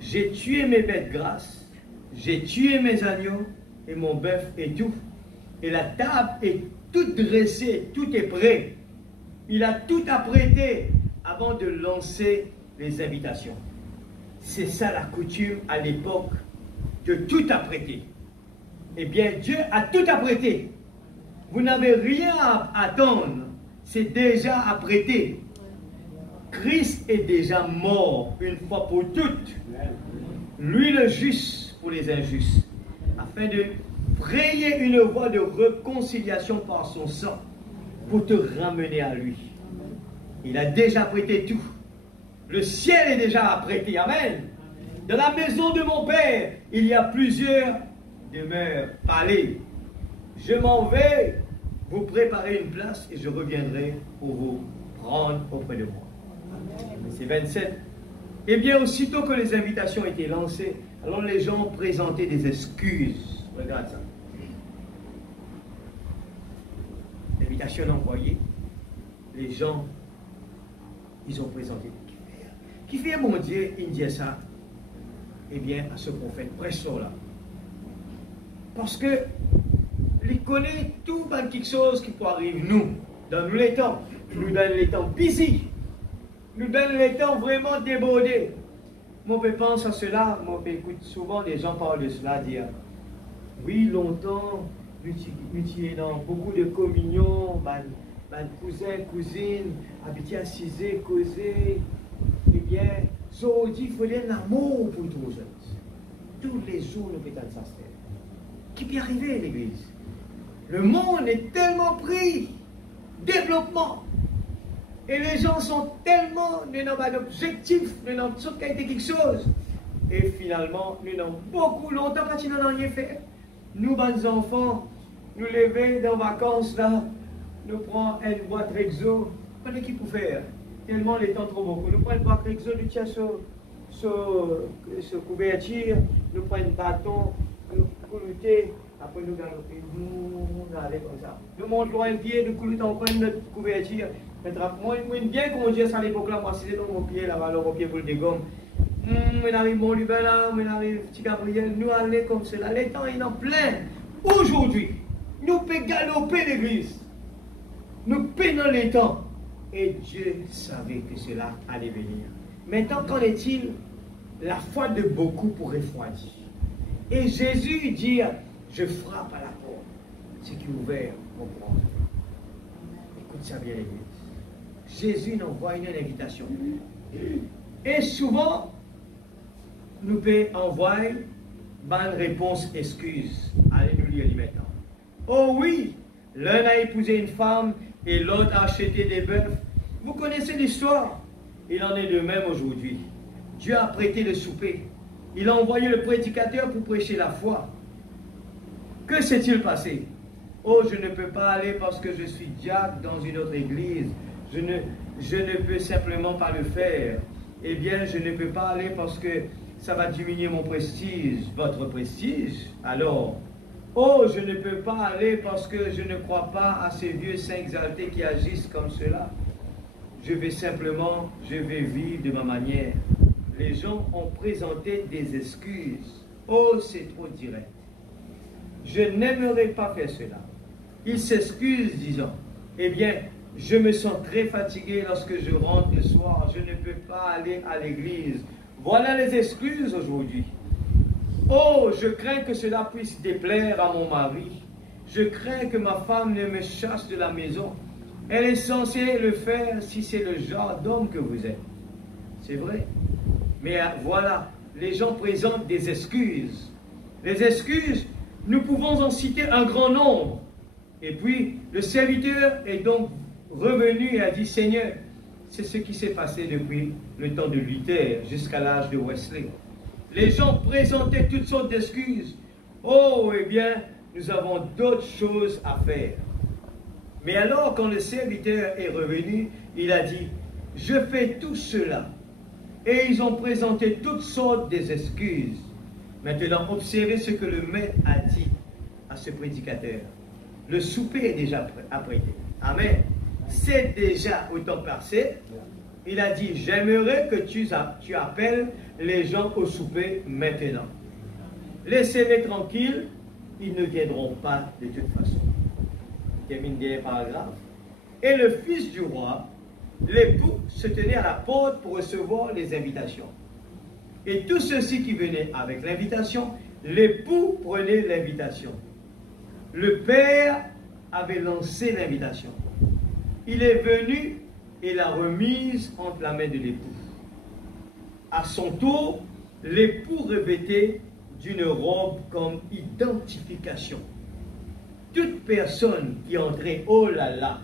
J'ai tué mes bêtes grasses, j'ai tué mes agneaux et mon bœuf et tout. Et la table est toute dressée, tout est prêt. Il a tout apprêté avant de lancer les invitations. C'est ça la coutume à l'époque, de tout apprêter. Eh bien, Dieu a tout apprêté. Vous n'avez rien à attendre, c'est déjà apprêté. Christ est déjà mort une fois pour toutes. Lui le juste pour les injustes, afin de frayer une voie de réconciliation par son sang, pour te ramener à lui. Il a déjà apprêté tout. Le ciel est déjà apprêté. Amen. Dans la maison de mon Père, il y a plusieurs demeures, palais. Je m'en vais vous préparer une place et je reviendrai pour vous prendre auprès de moi. C'est 27. Eh bien, aussitôt que les invitations étaient lancées, alors les gens présentaient des excuses. Regarde ça. L'invitation envoyée, les gens, ils ont présenté. Qui fait mon Dieu, il dit ça? Eh bien, à ce prophète, pressons là. Parce que, il connaît tout quelque chose qui peut arriver nous, dans nous les temps. Nous donne les temps busy. Nous donne les temps vraiment débordés. Moi, je pense à cela. Moi, j'écoute souvent des gens parler de cela, dire oui, longtemps, nous étions dans beaucoup de communions, mes cousins, cousines, habitaient assisés, causer. Eh bien, aujourd'hui, il fallait l'amour pour tous les jeunes. Tous les jours, nous faisons ça. Qui peut arriver, l'Église? Le monde est tellement pris. Développement. Et les gens sont tellement, nous n'avons pas d'objectif, nous n'avons pas qualité quelque chose. Et finalement, nous n'avons beaucoup longtemps quand ils n'ont rien fait. Nous, les enfants, nous lever dans les vacances là, nous prenons une boîte Rexo, pas de qui pour faire. Tellement les temps trop beaucoup. Nous prenons une boîte Rexo, nous tirons sur couverture, nous prenons un bâton, nous coulotons, après nous galoper, nous allons comme ça. Nous montons un pied, nous coulotons, on prend notre couverture. Moi, bien comment dire ça à l'époque là, moi, c'est dans mon pied là-bas, mon pied pour le dégomme. On arrive bon Lubin là, on arrive petit Gabriel, nous allons comme cela. Les temps, ils sont pleins. Aujourd'hui, nous pouvons galoper l'église. Nous peinons les temps. Et Dieu savait que cela allait venir. Maintenant, qu'en est-il? La foi de beaucoup pour refroidir. Et Jésus dit, je frappe à la porte. Ce qui est ouvert, mon prendre. Écoute ça bien l'église. Jésus nous envoie une invitation. Et souvent, nous pouvons envoyer une réponse excuse. Allez nous lire maintenant. Oh oui, l'un a épousé une femme et l'autre a acheté des bœufs. Vous connaissez l'histoire. Il en est de même aujourd'hui. Dieu a prêté le souper. Il a envoyé le prédicateur pour prêcher la foi. Que s'est-il passé? Oh, je ne peux pas aller parce que je suis diacre dans une autre église. Je ne peux simplement pas le faire. Eh bien, je ne peux pas aller parce que ça va diminuer mon prestige. Votre prestige? Alors, oh, je ne peux pas aller parce que je ne crois pas à ces vieux saints exaltés qui agissent comme cela. Je vais vivre de ma manière. Les gens ont présenté des excuses. Oh, c'est trop direct. Je n'aimerais pas faire cela. Ils s'excusent, disant, eh bien, je me sens très fatigué lorsque je rentre le soir. Je ne peux pas aller à l'église. Voilà les excuses aujourd'hui. Oh, je crains que cela puisse déplaire à mon mari. Je crains que ma femme ne me chasse de la maison. Elle est censée le faire si c'est le genre d'homme que vous êtes. C'est vrai. Mais voilà, les gens présentent des excuses. Les excuses, nous pouvons en citer un grand nombre. Et puis, le serviteur est donc revenu et a dit, Seigneur, c'est ce qui s'est passé depuis le temps de Luther jusqu'à l'âge de Wesley. Les gens présentaient toutes sortes d'excuses. Oh, eh bien, nous avons d'autres choses à faire. Mais alors, quand le serviteur est revenu, il a dit, je fais tout cela. Et ils ont présenté toutes sortes d'excuses. Maintenant, observez ce que le maître a dit à ce prédicateur. Le souper est déjà apprêté. Amen. C'est déjà au temps passé. Il a dit, j'aimerais que tu appelles les gens au souper maintenant. Laissez-les tranquilles, ils ne viendront pas de toute façon. Termine le paragraphe. Et le fils du roi, l'époux, se tenait à la porte pour recevoir les invitations. Et tous ceux-ci qui venaient avec l'invitation, l'époux prenait l'invitation. Le père avait lancé l'invitation. Il est venu et l'a remise entre la main de l'époux. À son tour, l'époux revêtait d'une robe comme identification. Toute personne qui entrait, oh là là,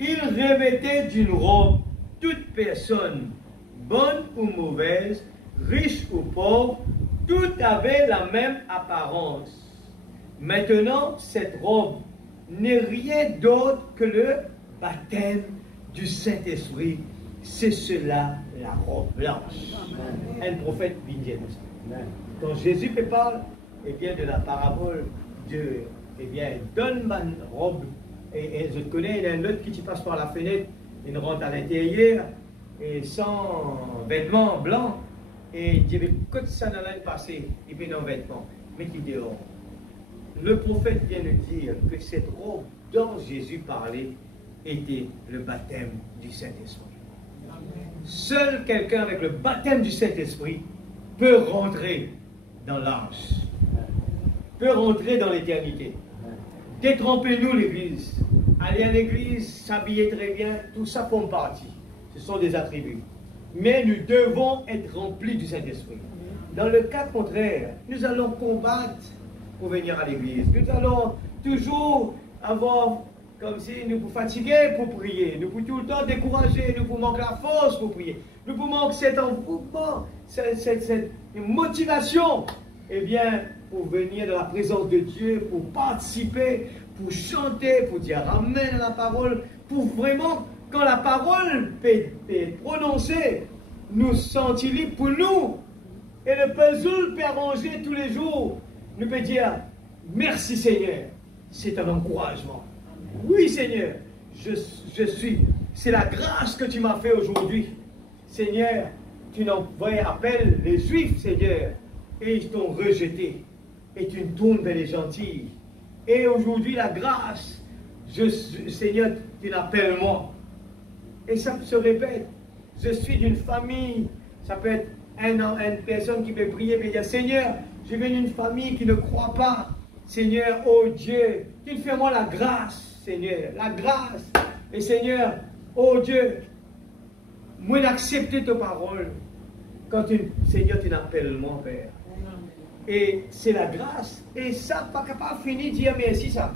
il revêtait d'une robe toute personne, bonne ou mauvaise, riche ou pauvre, tout avait la même apparence. Maintenant, cette robe n'est rien d'autre que le baptême du Saint-Esprit. C'est cela, la robe blanche. Un prophète vient de ça. Quand Jésus parle, eh bien, de la parabole de, eh bien, donne ma robe. Et je connais, il y a un autre qui passe par la fenêtre, il rentre à l'intérieur, et sans vêtements blancs, et il dit, mais quand ça n'a rien passé, il fait nos vêtements, mais qui dehors. Le prophète vient de dire que cette robe dont Jésus parlait était le baptême du Saint-Esprit. Seul quelqu'un avec le baptême du Saint-Esprit peut rentrer dans l'ange, peut rentrer dans l'éternité. Détrempez-nous l'Église. Aller à l'Église, s'habiller très bien, tout ça forme partie. Ce sont des attributs. Mais nous devons être remplis du Saint-Esprit. Dans le cas contraire, nous allons combattre pour venir à l'Église. Nous allons toujours avoir, comme si nous vous fatiguer pour prier. Nous vous tout le temps décourager. Nous vous manquons la force pour prier. Nous vous manquons cet envoûtement, cette motivation. Eh bien, pour venir dans la présence de Dieu, pour participer, pour chanter, pour dire amen à la parole, pour vraiment, quand la parole est prononcée, nous sentir libres pour nous. Et le puzzle peut arranger tous les jours. Nous peut dire merci Seigneur. C'est un encouragement. Oui Seigneur, je suis. C'est la grâce que tu m'as fait aujourd'hui. Seigneur, tu n'envoies appel les Juifs, Seigneur, et ils t'ont rejeté. Et tu me tournes vers les gentils. Et aujourd'hui, la grâce, Seigneur, tu l'appelles moi. Et ça se répète. Je suis d'une famille. Ça peut être une personne qui peut prier et dire Seigneur, je viens d'une famille qui ne croit pas. Seigneur, oh Dieu, tu fais-moi la grâce, Seigneur, la grâce. Et Seigneur, oh Dieu, moi d'accepter ta parole. Quand Seigneur, tu l'appelles moi, Père. Et c'est la grâce. Et ça, pas capable de finir de dire merci, ça.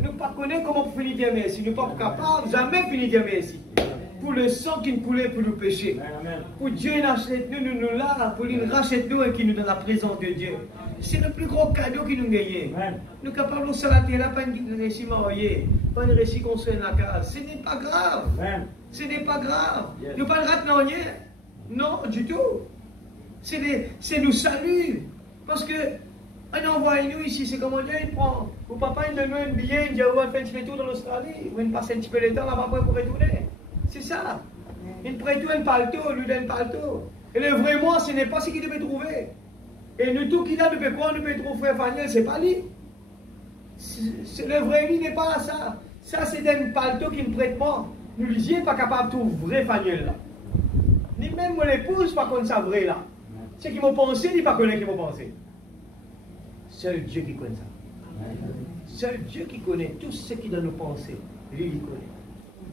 Nous ne connaissons pas comment finir de dire merci. Nous ne sommes pas capables jamais finir de dire merci. Pour le sang qui nous coulait pour nos péchés. Pour Dieu, il achète nous là, pour il rachète nous et qui nous donne la présence de Dieu. C'est le plus gros cadeau qui nous gagne. Nous sommes capables de se la terre là, pas une récit marié, pas une récit construit dans la case. Ce n'est pas grave. Ce n'est pas grave. Nous ne pas de rater rien. Non, du tout. C'est nous salut. Parce que, on envoie nous ici, c'est comment Dieu il prend. Ou papa il donne nous un billet, il dit, on va faire un petit peu tour dans l'Australie, ou il passe un petit peu de temps là-bas pour retourner. C'est ça. Il prête tout un paletot, lui donne un paletot. Et le vrai moi, ce n'est pas ce qu'il devait trouver. Et nous, tout qu'il a, nous peut prendre, nous peut trouver frère Faniel, c'est pas lui. Le vrai lui n'est pas ça. Ça, c'est un paletot qui ne prête pas. Nous lui sommes pas capable de trouver vrai Faniel là. Ni même mon épouse, pas contre ça vrai là. Ce qu'ils m'ont pensé, ils ne pas connaissent qui m'ont pensé. Seul Dieu qui connaît ça. Seul Dieu qui connaît tout ce qui doit nous penser. Lui, il connaît.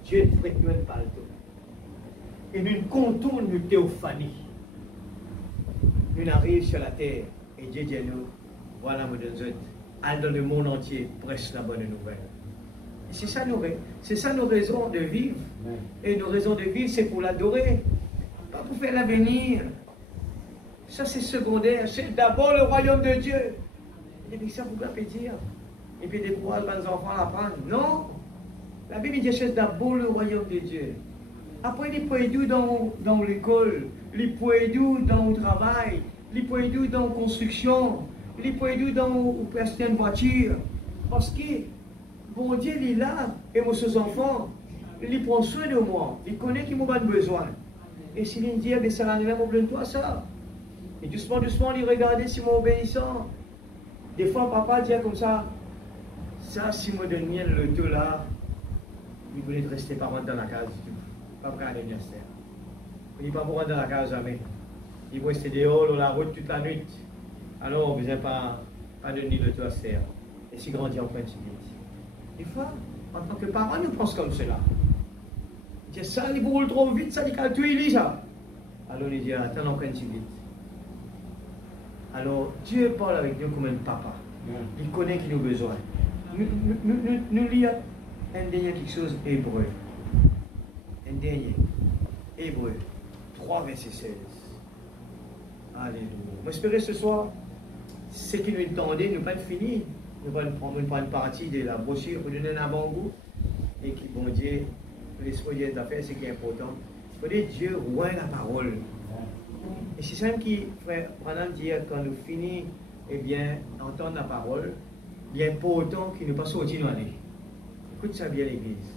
Dieu ne prête nous pas le tout. Et nous contournons une théophanie. Nous arrivons sur la terre et Dieu dit à nous, voilà mon Dieu, allez dans le monde entier, prêche la bonne nouvelle. C'est ça nos raisons de vivre. Et nos raisons de vivre, c'est pour l'adorer, pas pour faire l'avenir. Ça, c'est secondaire. C'est d'abord le royaume de Dieu. Et puis ça, vous pouvez dire. Et puis des courage, les enfants à apprendre. Non. La Bible dit cherche d'abord le royaume de Dieu. Après, il peut aider dans l'école, il peut aider dans le travail, il peut aider dans la construction, il peut aider dans acheter une voiture. Parce que, bon Dieu, il est là, et moi, ses enfants, il prend soin de moi, il connaît qu'il m'a besoin. Et s'il me dit, ça n'a rien besoin de toi, ça. Et doucement, doucement, il regarde si moi obéissant. Des fois, papa dit comme ça, si moi donne le tout là, il voulait rester pas rentrer dans la case. Pas prêt à l'université. Il n'est pas pour rentrer dans la case jamais. Il va rester dehors, sur la route toute la nuit. Alors, on ne besoin pas donner le tout à faire. Et si grandit en petit. Des fois, en tant que parents, nous pensons comme cela. Il dit ça, il roule trop vite, ça, il calcule ça. Alors, il dit, attends, on prend vite. Alors, Dieu parle avec nous comme un papa. Il connaît qu'il a besoin. Nous lisons un dernier quelque chose, Hébreu. Un dernier. Hébreu 3, verset 16. Alléluia. J'espère ce soir, ce qui nous attendait, nous pas fini. Nous allons prendre une partie de la brochure pour donner un bon goût. Et qui, bon Dieu, l'esprit des affaires, c'est qui est important. Il faut dire Dieu roi la parole. Et c'est ça qui, frère, pendant de dire, quand nous finissons, eh bien, entendre la parole, il est important qu'il ne pas sortir nous aller. Écoute ça bien, l'église.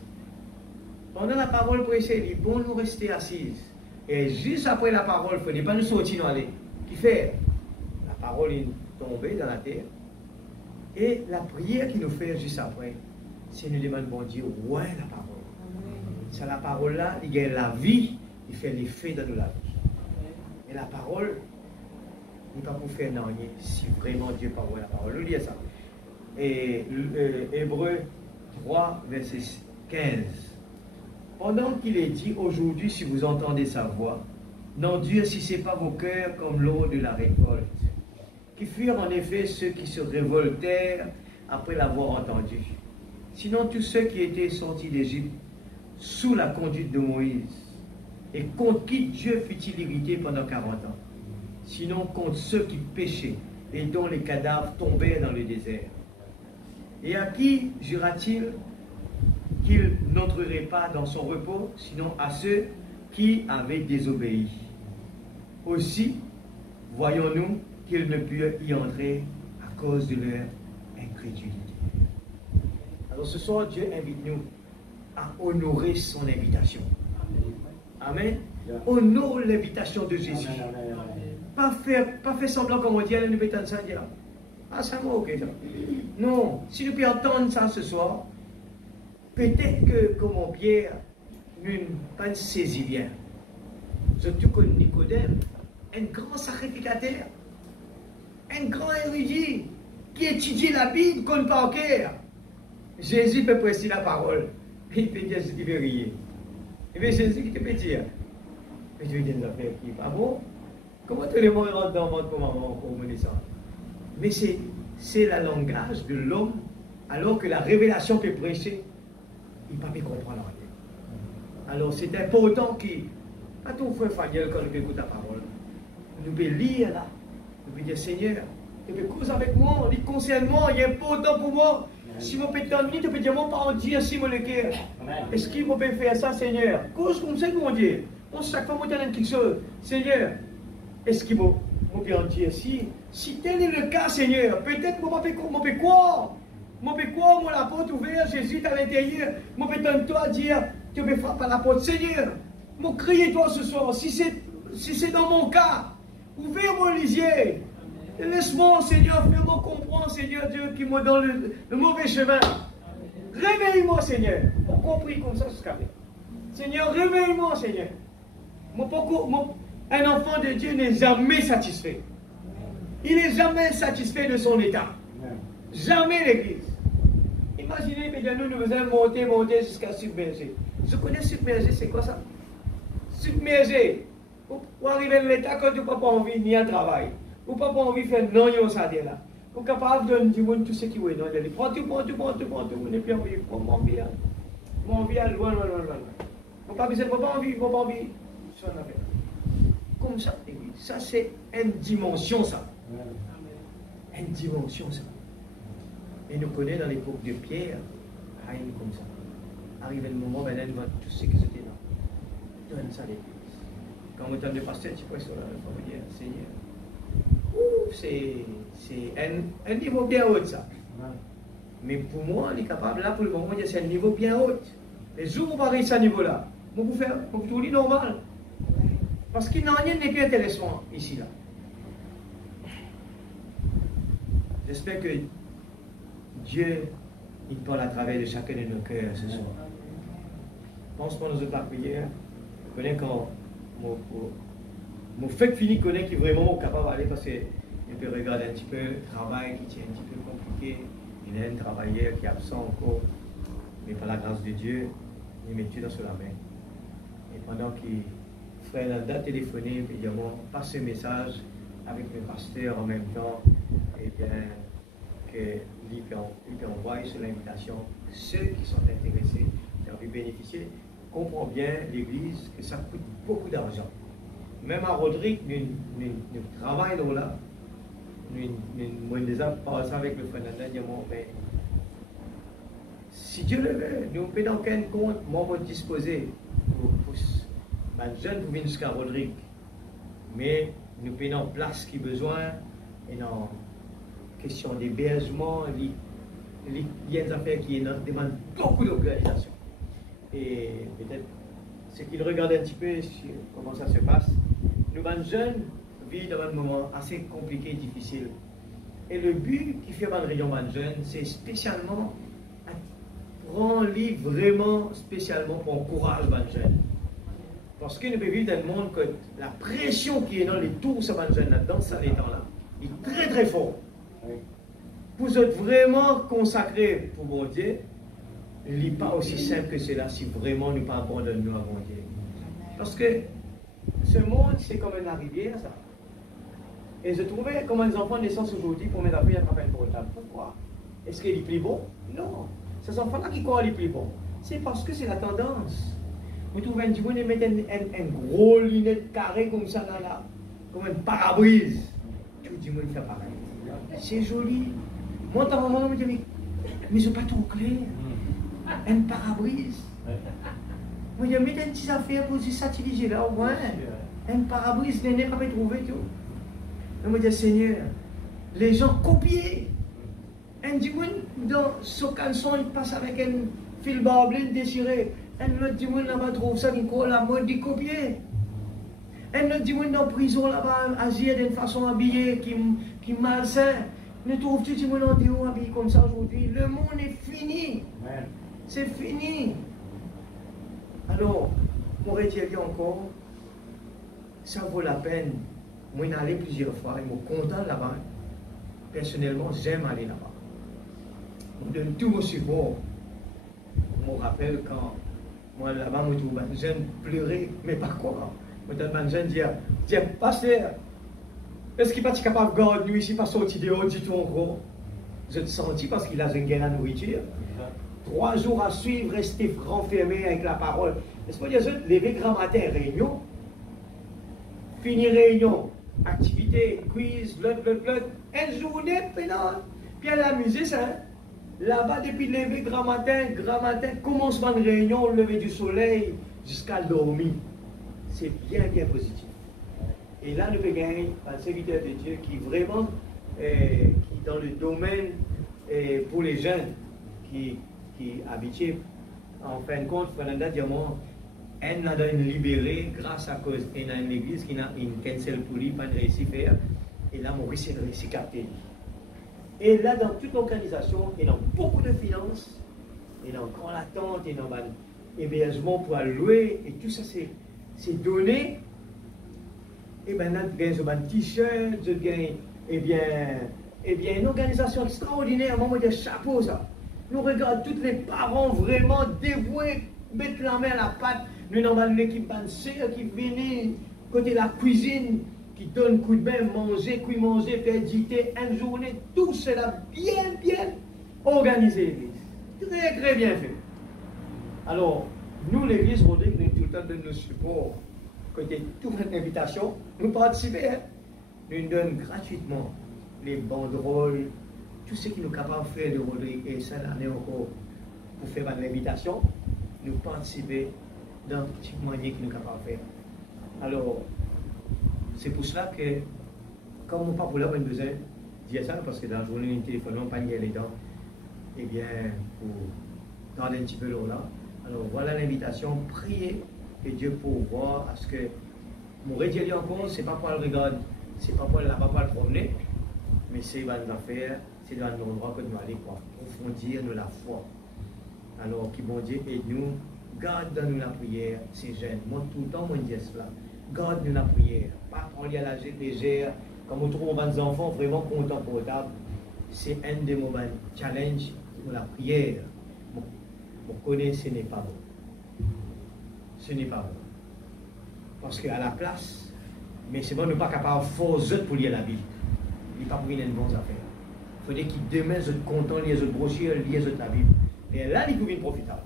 Pendant la parole prêchée, il est bon de nous rester assises. Et juste après la parole, il ne faut pas nous sortir nous aller. Qui fait? La parole est tombée dans la terre. Et la prière qu'il nous fait juste après, c'est nous demander, bon Dieu, ouais, la parole. C'est la parole là, il gagne la vie, il fait l'effet dans nos la vie. Et la parole, n'est pas pour faire rien, si vraiment Dieu parle la parole. Nous lisons ça. Et Hébreu 3, verset 15. Pendant qu'il est dit aujourd'hui, si vous entendez sa voix, n'endurcissez pas vos cœurs comme l'eau de la récolte, qui furent en effet ceux qui se révoltèrent après l'avoir entendu. Sinon, tous ceux qui étaient sortis d'Égypte sous la conduite de Moïse, et contre qui Dieu fut-il irrité pendant 40 ans, sinon contre ceux qui péchaient et dont les cadavres tombèrent dans le désert. Et à qui jura-t-il qu'il n'entrerait pas dans son repos, sinon à ceux qui avaient désobéi? Aussi, voyons-nous qu'ils ne purent y entrer à cause de leur incrédulité. Alors ce soir, Dieu invite nous à honorer son invitation. Amen. Honore l'invitation de Jésus. Pas faire semblant comme on dit, allez nous mettre en dire. Ah, ça m'a ok ça. Non, si nous pouvons entendre ça ce soir, peut-être que, comme en Pierre, nous ne pas saisi bien. Surtout que Nicodème, un grand sacrificateur, un grand érudit, qui étudie la Bible comme par cœur. Jésus peut prêcher la parole. Il peut dire ce qu'il veut rire. Et bien Jésus qui te peut dire. Mais tu veux dire des affaires qui pas bon? Comment tout le monde rentre dans le monde pour mener ça? Mais c'est le langage de l'homme, alors que la révélation peut prêcher, il ne peut pas comprendre rien. Alors c'est important à ton frère Fagel, quand nous écoutons ta parole, nous pouvons lire là, nous pouvons dire Seigneur, tu peux causer avec moi, il concerne moi, il est important pour moi. Si je peux t'ennuyer, tu peux dire mon parent Dieu, si je le cœur. Est-ce qu'il peut faire ça, Seigneur? Cause comme ça, mon Dieu. On chaque fois, on donne quelque chose. Seigneur, est-ce qu'il peut dire si tel est le cas, Seigneur, peut-être que je peux croire. Je peux croire, moi, la porte ouverte, Jésus est à l'intérieur. Je peux t'entendre toi dire, tu peux frapper à la porte. Seigneur, je crie toi ce soir. Si c'est dans mon cas, ouvre-moi les yeux. Laisse-moi, Seigneur, fais-moi comprendre, Seigneur Dieu, qui me donne le mauvais chemin. Réveille-moi, Seigneur. On compris comme ça jusqu'à maintenant. Seigneur, réveille-moi, Seigneur. Un enfant de Dieu n'est jamais satisfait. Il n'est jamais satisfait de son état. Jamais l'église. Imaginez que nous allons monter jusqu'à submerger. Je connais submerger, c'est quoi ça? Submerger. Pour arriver à l'état quand tu n'as pas envie ni à travail. Ou pas envie de faire non, yon ça là. Ou capable de dire tout ce qui est non, il prend tout, on n'est plus envie, mon envie à loin. Mon pas envie, ça n'a fait. Comme ça, ça c'est une dimension ça. Une dimension ça. Et nous connaissons dans l'époque de Pierre, rien comme ça. arrive le moment, ben, elle va tout ce que c'était là. Donne ça à l'église. Quand on entend le pasteur, tu peux sur la famille, Seigneur. C'est un niveau bien haut, ça. Mais pour moi, on est capable, là, pour le moment, c'est un niveau bien haut. Les jours où on va réussir à ce niveau-là, on peut faire, on peut tout dire normal. Parce qu'il n'y a rien de plus intéressant ici, là. J'espère que Dieu, il parle à travers de chacun de nos cœurs ce soir. Pense pas dans notre prière. Je connais quand mon fait fini connaît qui est vraiment capable d'aller parce qu'il peut regarder un petit peu le travail qui est un petit peu compliqué. Il y a un travailleur qui est absent encore. Mais par la grâce de Dieu, il met tout dans la main. Et pendant qu'il frère Nanda téléphoné, évidemment, passe ce message avec le pasteur en même temps, et bien qu'il peut envoyer sur l'invitation ceux qui sont intéressés à bénéficier. Comprend bien l'Église que ça coûte beaucoup d'argent. Même à Rodrigue, nous travaillons là. Nous déjà parlé avec le frère Nanda, mais si Dieu le veut, nous pouvons dans quel compte, moi, je disposer pour les jeunes pour venir jusqu'à Rodrigue. Mais nous pouvons en place qui besoin, et dans question d'hébergement, il y a des affaires qui demandent beaucoup d'organisation. Et peut-être, ce qu'il regarde un petit peu sur comment ça se passe, nous, les jeunes, vivent dans un moment assez compliqué et difficile. Et le but qui fait dans réunion de jeunes, c'est spécialement prendre livre vraiment spécialement pour encourager les jeunes. Parce que nous pouvons vivre dans le monde que la pression qui est dans les tours sur les jeunes là-dedans, ça les temps-là, est très très fort. Pour être vraiment consacré pour mon Dieu, il n'est pas aussi simple que cela si vraiment nous ne pas abandonner nous à mon Dieu. Parce que ce monde, c'est comme une rivière, ça. Et je trouvais comme les enfants de naissance aujourd'hui pour mettre à pied un appel portable. Pourquoi? Est-ce qu'il est plus bon? Non. Ces enfants-là qui croient qu'il est plus bon. C'est parce que c'est la tendance. Vous trouvez un petit peu de mettre un gros lunette carré comme ça là, comme un parabrise. Tout le monde fait pareil. C'est joli. Moi, dans mon moment, je me dis, mais c'est pas trop clair. Un parabrise. Moi, je mets une petite affaire pour s'utiliser là, au moins. Un parabrise, je n'ai pas trouvé tout. Je me dis, Seigneur, les gens copient. Un petit dans ce canson, il passe avec un fil barblé désiré. Un autre petit là-bas trouve ça, il croit la mode de copier. Un autre petit dans la prison là-bas, agir d'une façon habillée qui est malsain. Ne trouve-tu petit monde en dehors habillé comme ça aujourd'hui? Le monde est fini. C'est fini. Alors, on pourrait dire encore, ça vaut la peine. Moi, je suis allé plusieurs fois, je suis content là-bas. Personnellement, j'aime aller là-bas. On donne tout mon support. Je me rappelle quand, moi là-bas, je trouve un jeune pleurer, mais pas quoi. Je donne un jeune dire, pasteur, est-ce qu'il n'est pas capable de garder nous ici, pas sortir dehors du tout encore? Je te senti parce qu'il a une guerre à nourriture. 3 jours à suivre, rester renfermé avec la parole. Est-ce qu'on dit, lever grand matin, réunion, finir réunion, activité, quiz, blot, une journée, puis à l'amuser ça. Là-bas, depuis lever grand matin, commencement de réunion, lever du soleil, jusqu'à dormir. C'est bien positif. Et là, nous pouvons gagner un serviteur de Dieu qui vraiment, qui dans le domaine pour les jeunes, qui habitués, en fin de compte, Fernanda Diamant, elle a libéré grâce à cause d'une église qui a une cancel pour lui, pas réussi à faire, et là, Maurice a réussi à capter. Et là, dans toute l'organisation, il y a beaucoup de finances, il y a encore l'attente, il y a un hébergement pour louer, et tout ça, c'est donné. Et bien là, tu gagnes un t-shirt, tu gagnes, eh bien, une organisation extraordinaire, moi, je dis chapeau, ça. Nous regardons tous les parents vraiment dévoués, mettre la main à la pâte. Nous avons une équipe de sœurs qui viennent côté la cuisine, qui donne coup de bain, manger, faire dicter, une journée, tout cela bien organisé. Très bien fait. Alors, nous, l'église Rodrigue, nous tout le temps de nos supports. Côté toute invitation, nous participons. Nous donnons gratuitement les banderoles, tout ce qui nous est capable de faire de Rodrigue, et ça l'année encore pour faire une invitation. nous participer dans la petite manière que nous sommes capables de faire. Alors, c'est pour cela que, comme on pas pour là, on a besoin de dire ça, parce que dans la journée, le téléphone, on n'a pas les dents, eh bien, pour garder un petit peu l'eau là. Alors, voilà l'invitation, priez que Dieu pourvoie à ce que mon rédier encore, ce n'est pas pour le regarder, ce n'est pas pour le promener, mais c'est dans nos affaires, c'est dans l'endroit que nous allons approfondir nous la foi. Alors, qui bon Dieu aide-nous, garde dans nous la prière, ces jeunes, moi tout le temps, moi je dis cela, garde nous la prière, pas prendre à la légère, comme on trouve des enfants vraiment contemporables, c'est un des moments challenge de la prière. Vous connaissez, ce n'est pas bon. Ce n'est pas bon. Parce qu'à la place, mais c'est bon, nous ne sommes pas capables de forcer pour lire la Bible. Il n'est pas pour une bonne affaire. Il faudrait qu'ils demain soient contents, lire les brochures, lire la Bible. Et là, il faut une profitable.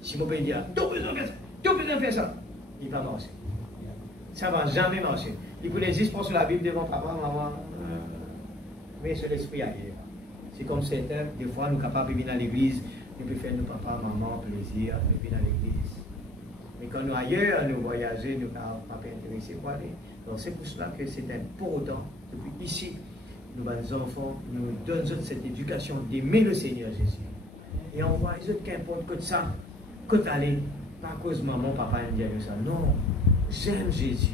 Si mon pays dit, tu as besoin de faire ça, il va marcher. Ça ne va jamais marcher. Il faut les juste sur la Bible devant papa, maman. Mais c'est l'esprit ailleurs. C'est comme certains, des fois, nous sommes capables de venir à l'église, nous pouvons faire nos papa, maman plaisir, nous venir à l'église. Mais quand nous ailleurs, nous voyageons, nous ne sommes pas intéressés pour aller. Donc c'est pour cela que c'est important, depuis ici, nous, les enfants, nous donnons cette éducation d'aimer le Seigneur Jésus. Et on voit les autres, qu'importe que ça, que d'aller, pas à cause de maman, papa, ils disent ça. Non, j'aime Jésus.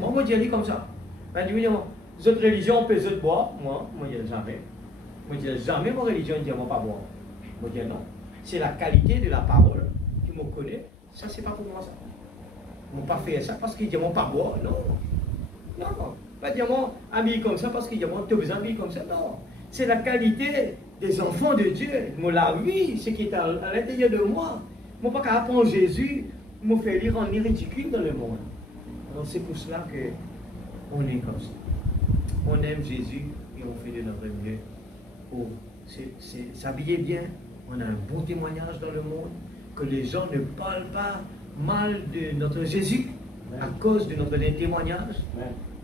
Moi, je dis comme ça. Les autres religions, peut les boire, moi, je dis jamais. Moi, je dis jamais, mon religion, je dis pas boire. Moi, je dis non. C'est la qualité de la parole qui me connaît. Ça, c'est pas pour moi, ça. Je ne pas faire ça parce qu'ils disent pas boire. Non. Non. Pas dire moi, habillé comme ça parce qu'ils disent tu as besoin d'habiller comme ça. Non. C'est la qualité des enfants de Dieu. Moi, la vie, ce qui est à l'intérieur de moi. Moi, pas qu'à apprendre Jésus, me fait lire en ridicule dans le monde. Alors, c'est pour cela qu'on est comme ça. On aime Jésus et on fait de notre mieux pour s'habiller bien. On a un bon témoignage dans le monde. Que les gens ne parlent pas mal de notre Jésus à cause de notre témoignage.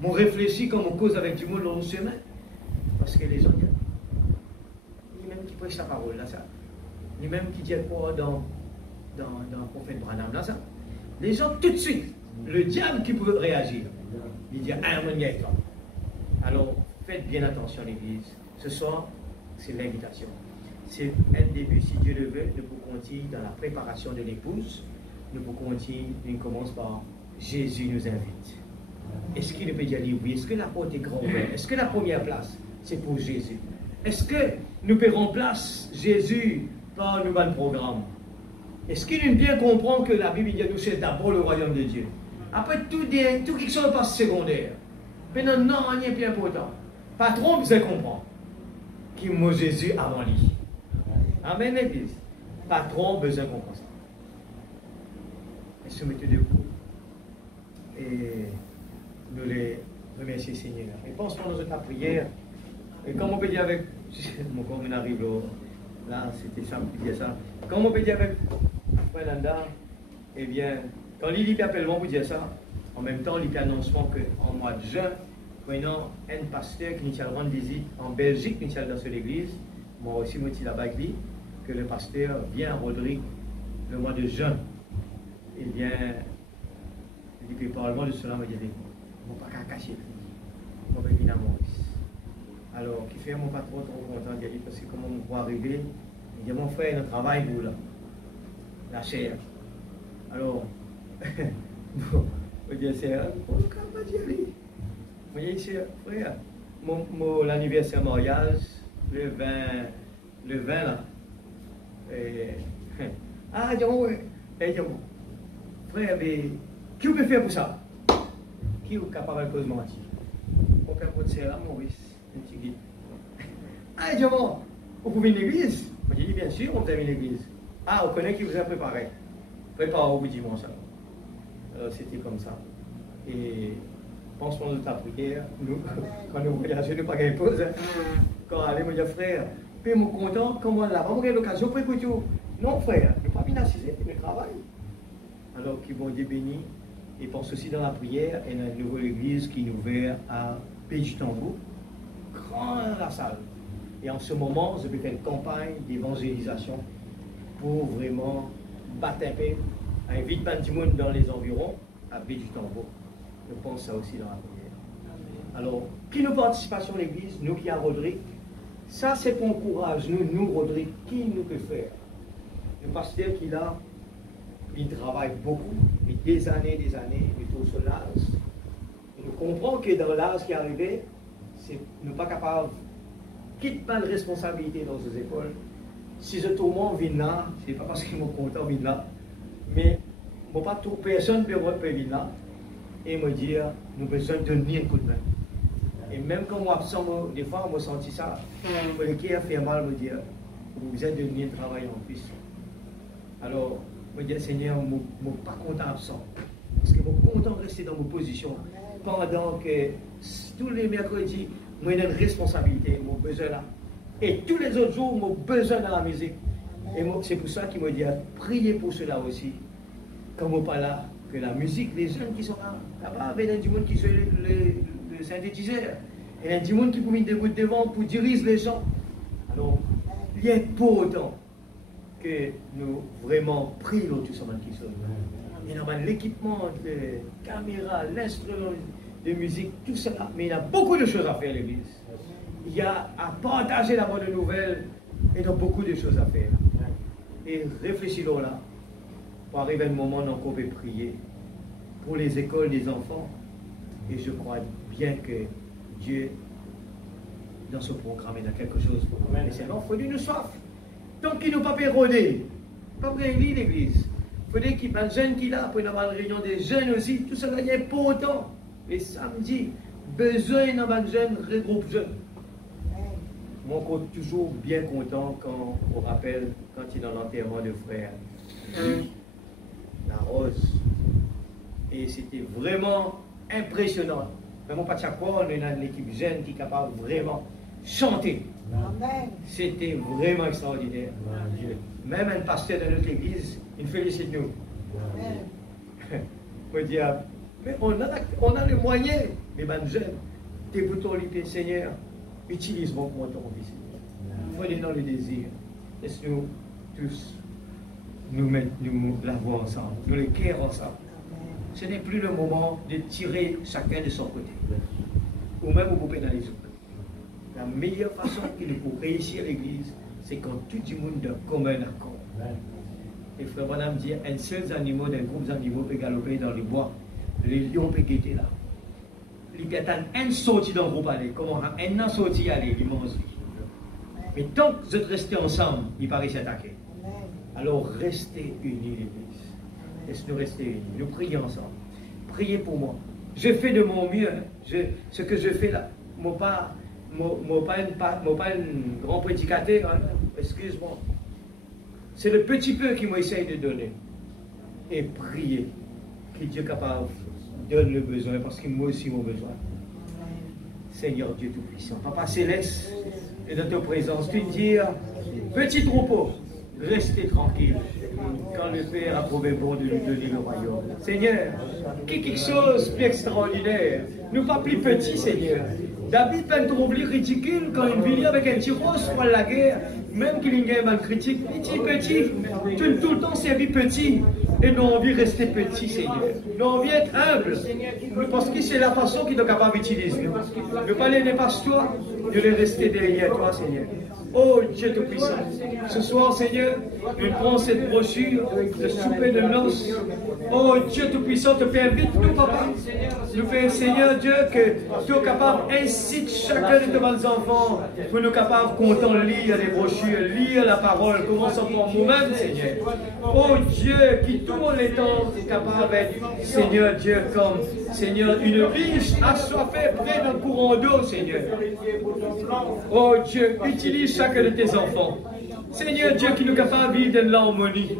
On réfléchit comme on cause avec du monde dans le chemin. Parce que les gens disent, ni même qui prêche la parole là, ça. Ni même qui dit quoi dans le prophète Branham là, ça. Les gens tout de suite, le diable qui peut réagir, il dit, ah, mon gars, alors faites bien attention l'église. Ce soir, c'est l'invitation. C'est un début, si Dieu le veut, nous pouvons continuer dans la préparation de l'épouse. Nous pouvons continuer, on commence par Jésus nous invite. Est-ce qu'il peut dire oui? Est-ce que la porte est grande ouverte? Est-ce que la première place, c'est pour Jésus? Est-ce que nous payons place Jésus par nous un programme? Est-ce qu'il nous bien comprend que la Bible dit nous c'est d'abord le royaume de Dieu? Après tout quelque chose passe secondaire. Maintenant, non, rien n'est plus important. Patron, vous comprendre qui m'a Jésus avant lui. Amen, l'église. Patron, besoin de comprendre ça. Et se mettez debout. Et nous les remercions, Seigneur. Et pensons dans notre prière. Et comme on peut dire avec. Mon corps arrive là, c'était ça qui disait ça. Comme on peut dire avec Fernanda, eh bien, quand Lily appelle moi pour dire ça, en même temps, il y a annoncement qu'en mois de juin, maintenant, un pasteur qui nous a rendu visite en Belgique, nous sommes dans cette église, moi aussi, je suis là-bas avec lui, que le pasteur vient à Rodrigue le mois de juin. Eh bien, il dit que parlement de cela, je dis, je ne vais pas cacher, je vais venir à Maurice. Alors, qui fait mon patron trop content d'y aller, parce que comment on va arriver, il dit, mon frère, il a un travail pour là, la chair. Alors, je dis, c'est on ne peut pas y aller. Vous voyez ici, frère, l'anniversaire mariage, le 20 là. Ah, frère, mais qui peut faire pour ça? Qui est capable de cause mentir? On peut pas dire là, Maurice, un petit guide. Ah, diamant, vous pouvez une église? Je dis, bien sûr, on peut une église. Ah, on connaît qui vous a préparé. Préparez au bout du dimanche. Alors, c'était comme ça. Et pensons de ta prière, nous, quand nous voyageons, nous ne pas gagner pause. Quand allez, me dire, frère, puis mon content, comment là, on a l'occasion pour écouter. Non, frère, nous ne pas bien assiser, nous travaillons. Alors, qui vont Dieu béni, et pense aussi dans la prière, et dans une nouvelle église qui est ouverte à Pays du Tambour, grande la salle. Et en ce moment, je vais faire une campagne d'évangélisation pour vraiment battre un peu, invite pas du monde dans les environs, à baie du tambour. Je pense ça aussi dans la prière. Alors, qui nous participation à l'église, nous qui à Rodrigue, ça c'est pour encourage, nous Rodrigue, qui nous peut faire? Le pasteur qui là, il travaille beaucoup, mais des années, il est au sur l'âge. Nous comprenons que dans l'âge qui est arrivé, nous ne sommes pas capables de quitter pas de responsabilité dans ces écoles. Si je tourmente vient là, ce n'est pas parce qu'ils sont contents de venir là, mais je ne pas tout personne peut venir là et me dire nous avons besoin de donner un coup de main. Et même quand moi absent, des fois, je senti ça, le cœur fait mal me dire vous avez donné un travail en plus. Alors, je dis Seigneur, je ne suis pas content absent. Parce que je suis content de rester dans ma position. Pendant que tous les mercredis, moi j'ai une responsabilité, j'ai besoin là. Et tous les autres jours, j'ai besoin de la musique. Et c'est pour ça qu'il me dit prier pour cela aussi. Quand je ne suis pas là, que la musique, les jeunes qui sont là, là-bas, il y a du monde qui sont le synthétiseur. Il y a du monde qui peut mettre des bouts devant pour diriger les gens. Alors, il y a pas autant que nous vraiment prions tous ceux qui sont là. Il y a l'équipement, les caméras, l'instrument de musique, tout cela. Mais il y a beaucoup de choses à faire à l'église. Il y a à partager la bonne nouvelle. Il y a beaucoup de choses à faire. Et réfléchissons là. Pour arriver à un moment où on peut prier pour les écoles des enfants. Et je crois bien que Dieu, dans ce programme, il y a quelque chose pour nous. Mais sinon, il faut nous soif. Tant qu'il nous pas pérodé, pas bien l'église. Il faut qu'il y ait des jeunes qui là, pour avoir une réunion des jeunes aussi, tout ça, il n'y a pas autant. Et samedi, besoin d'avoir des jeunes, regroupe jeunes. Moi, je suis toujours bien content quand on rappelle, quand il est dans l'enterrement de frère, la Rose. Et c'était vraiment impressionnant. Vraiment, pas de chaque fois, on a une équipe jeune qui est capable vraiment chanter. C'était vraiment extraordinaire. Même un pasteur de notre église, il félicite nous. Je dis, mais on a les moyens, mais ben jeunes, tes boutons liés, Seigneur, utilise-moi pour ton fils. Prenez dans le désir. Laisse-nous tous nous l'avons ensemble, nous les cœurs ensemble. Ce n'est plus le moment de tirer chacun de son côté, ou même vous pénaliser. La meilleure façon pour réussir l'église, c'est quand tout le monde est de commun accord. Et frère Madame dit, un seul animal d'un groupe d'animaux peut galoper dans les bois. Les lions peuvent guetter là. Il y a un sorti dans le groupe aller. Comment un an sorti aller, il mange. Mais tant que vous êtes restés ensemble, il paraît s'attaquer. Alors restez unis l'église. Laisse-nous rester unis. Nous prions ensemble. Priez pour moi. Je fais de mon mieux. Ce que je fais là, je ne suis pas un grand prédicateur. Hein? Excuse-moi. C'est le petit peu qui m'essaye de donner. Et prier que Dieu capable donne le besoin, parce que moi aussi, mon besoin. Seigneur Dieu Tout-Puissant, Papa Céleste, et dans ta présence, tu dis, petit troupeau, restez tranquille, quand le Père a trouvé bon de nous donner le royaume. Seigneur, quelque chose de plus extraordinaire, nous pas plus petits, Seigneur. David peut être oublié ridicule quand il vit avec un petit rose pour la guerre, même qu'il y ait mal critique. Petit, tout le temps servi petit. Et nous avons envie de rester petit, Seigneur. Nous avons envie d'être humble. Parce que c'est la façon qu'il est capable d'utiliser. Ne pas les dépasser toi, de les rester derrière toi, Seigneur. Oh Dieu Tout-Puissant, ce soir, Seigneur, nous prenons cette brochure de souper de noces. Oh Dieu Tout-Puissant, te fait invite tout, Papa. Nous fait, Seigneur Dieu, que tu es capable, incite chacun de tes enfants pour nous capables, content lire les brochures, lire la parole, commençons par nous-mêmes, Seigneur. Oh Dieu, qui tout les temps est capable d'être, Seigneur Dieu, comme, Seigneur, une biche assoiffée près d'un courant d'eau, Seigneur. Oh Dieu, utilise chacun de tes enfants. Seigneur Dieu, qui nous est capable de vivre dans l'harmonie.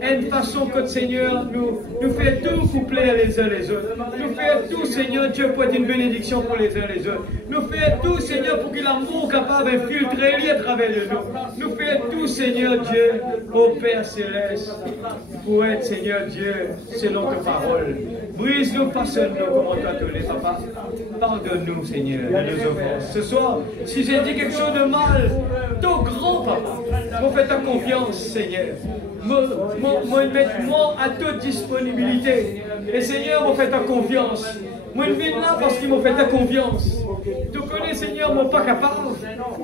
Une façon que, Seigneur, nous fait tout pour plaire les uns les autres. Nous fait tout, Seigneur Dieu, pour être une bénédiction pour les uns les autres. Nous fait tout, Seigneur, pour que l'amour capable d'infiltrer à travers de nous. Nous fait tout, Seigneur Dieu, ô Père Céleste, pour être, Seigneur Dieu, selon ta parole. Brise-nous, façonne-nous, comment toi te l'es, Papa. Pardonne-nous, Seigneur, de nos offenses. Ce soir, si j'ai dit quelque chose de mal, ton grand Papa, Moi, fais ta confiance, Seigneur. Moi, mets-moi à toute disponibilité. Et Seigneur, moi, fais ta confiance. Moi, je viens là parce qu'il m'a fait ta confiance. Tu connais, Seigneur, mon pas capable.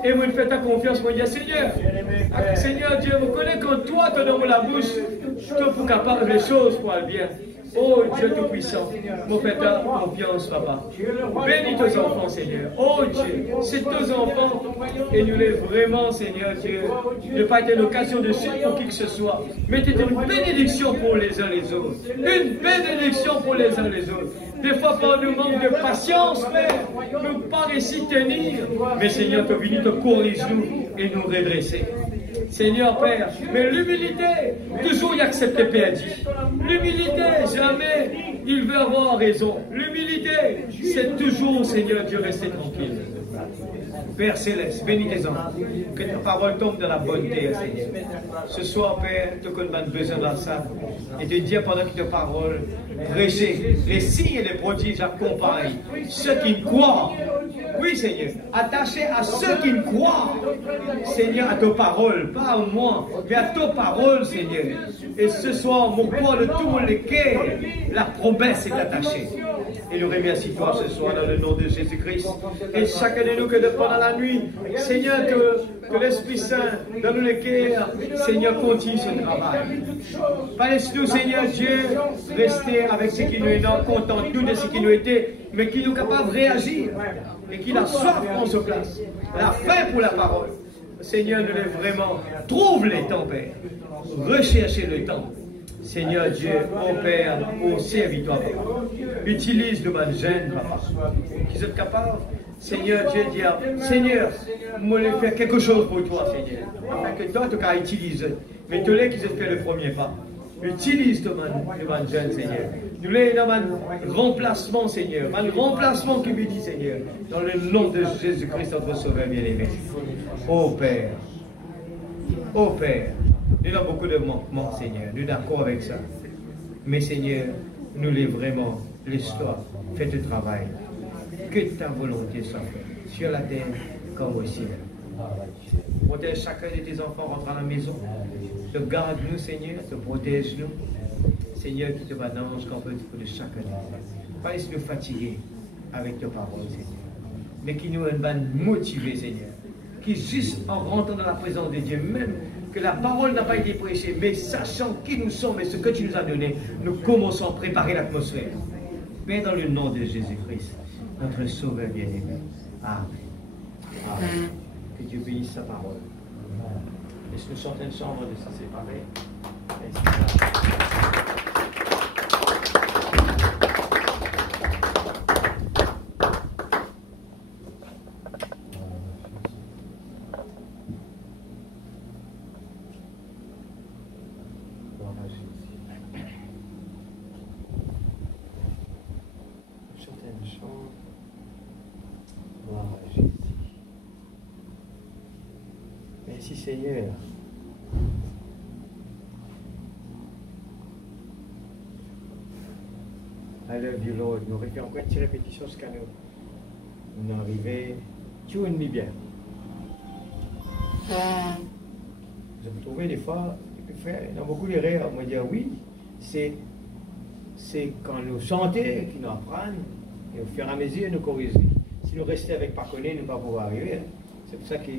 Et moi, je fais ta confiance. Moi, je dis, Seigneur, Seigneur Dieu, vous connaissez quand toi, tu donnes la bouche, tu es capable des choses pour le bien. Oh Dieu Tout-Puissant, moi fais ta confiance, Papa. Bénis tes enfants, Seigneur. Oh Dieu, c'est tes enfants. Et nous les vraiment, Seigneur Dieu, ne pas être l'occasion de chute pour qui que ce soit. Mais tu es une bénédiction pour les uns les autres. Une bénédiction pour les uns les autres. Des fois, par nous manque de patience, Père, nous pas réussi tenir. Mais Seigneur, tu es venu te corriger et nous redresser. Seigneur Père, mais l'humilité, toujours y accepter perdu. L'humilité, jamais il veut avoir raison. L'humilité, c'est toujours, Seigneur Dieu, rester tranquille. Père Céleste, bénis tes enfants. Que ta parole tombe dans la bonne terre, Seigneur. Ce soir, Père, tu as besoin de ça. Et de dire pendant que ta parole prêcher, les signes et les prodiges accompagnent ceux qui croient. Oui, Seigneur, attaché à ceux qui croient, Seigneur, à ta parole, pas à moi, mais à ta parole, Seigneur. Et ce soir, mon corps de tout mon cœur, la promesse est attachée. Et nous remercions toi ce soir dans le nom de Jésus-Christ. Et chacun de nous que pendant la nuit, Seigneur, que l'Esprit Saint dans le cœur, Seigneur, continue ce travail. Laisse-nous, Seigneur Dieu, rester avec ce qui nous est non, contente-nous de ce qui nous était, mais qui nous est capable de réagir et qui la soif en se place. La faim pour la parole. Seigneur, nous l'est vraiment. Trouve les temps, Père. Recherchez le temps. Seigneur Dieu, ô Père, ô serviteur, Papa. Utilise nos bonnes jeunes, Papa. Qui sont capables, Seigneur Dieu, dire, Seigneur, moi, je vais faire quelque chose pour toi, Seigneur. Afin que toi, tu vas utiliser. Mais tous les qui ont fait le premier pas. Utilise nos bonnes jeunes, Seigneur. Nous les dans un remplacement, Seigneur. Un remplacement qui me dit, Seigneur. Dans le nom de Jésus-Christ, notre Sauveur bien-aimé. Ô Père. Ô Père. Nous avons beaucoup de manquements, Seigneur. Nous sommes d'accord avec ça. Mais Seigneur, nous les vraiment, l'histoire, fais le travail. Que ta volonté soit faite, sur la terre comme au ciel. Protège chacun de tes enfants rentrant à la maison. Te garde-nous, Seigneur, te protège-nous. Seigneur, qui te badance qu'on peut de chacun de nous. Pas laisse-nous fatiguer avec ta parole, Seigneur. Mais qui nous motiver, Seigneur. Qui juste en rentrant dans la présence de Dieu, même que la parole n'a pas été prêchée, mais sachant qui nous sommes et ce que tu nous as donné, nous commençons à préparer l'atmosphère. Mais dans le nom de Jésus-Christ, notre Sauveur bien-aimé. Amen. Amen. Que Dieu bénisse sa parole. Laisse-nous chanter une chambre de se séparer. Merci Seigneur. I love you Lord. Nous refait encore une petite répétition jusqu'à nous arriver. Tu es ennemi bien. Je peux trouver des fois, il y a beaucoup d'erreurs. On me dit oui, c'est quand nous chantons qui nous apprennent et au fur et à mesure nous corriger. Si nous restons avec pas connaître, nous ne pouvons pas pouvoir arriver. C'est pour ça que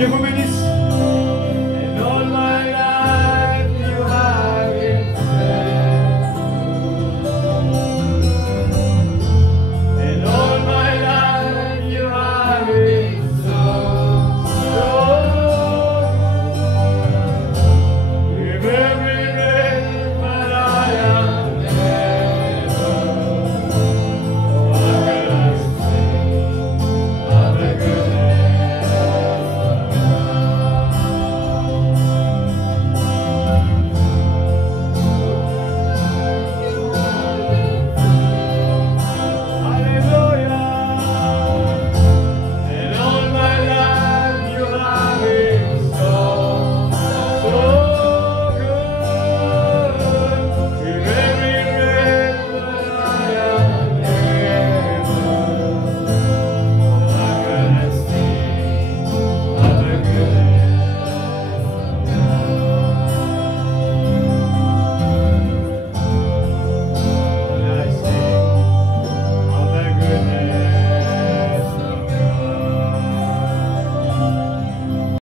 Je vous bénisse,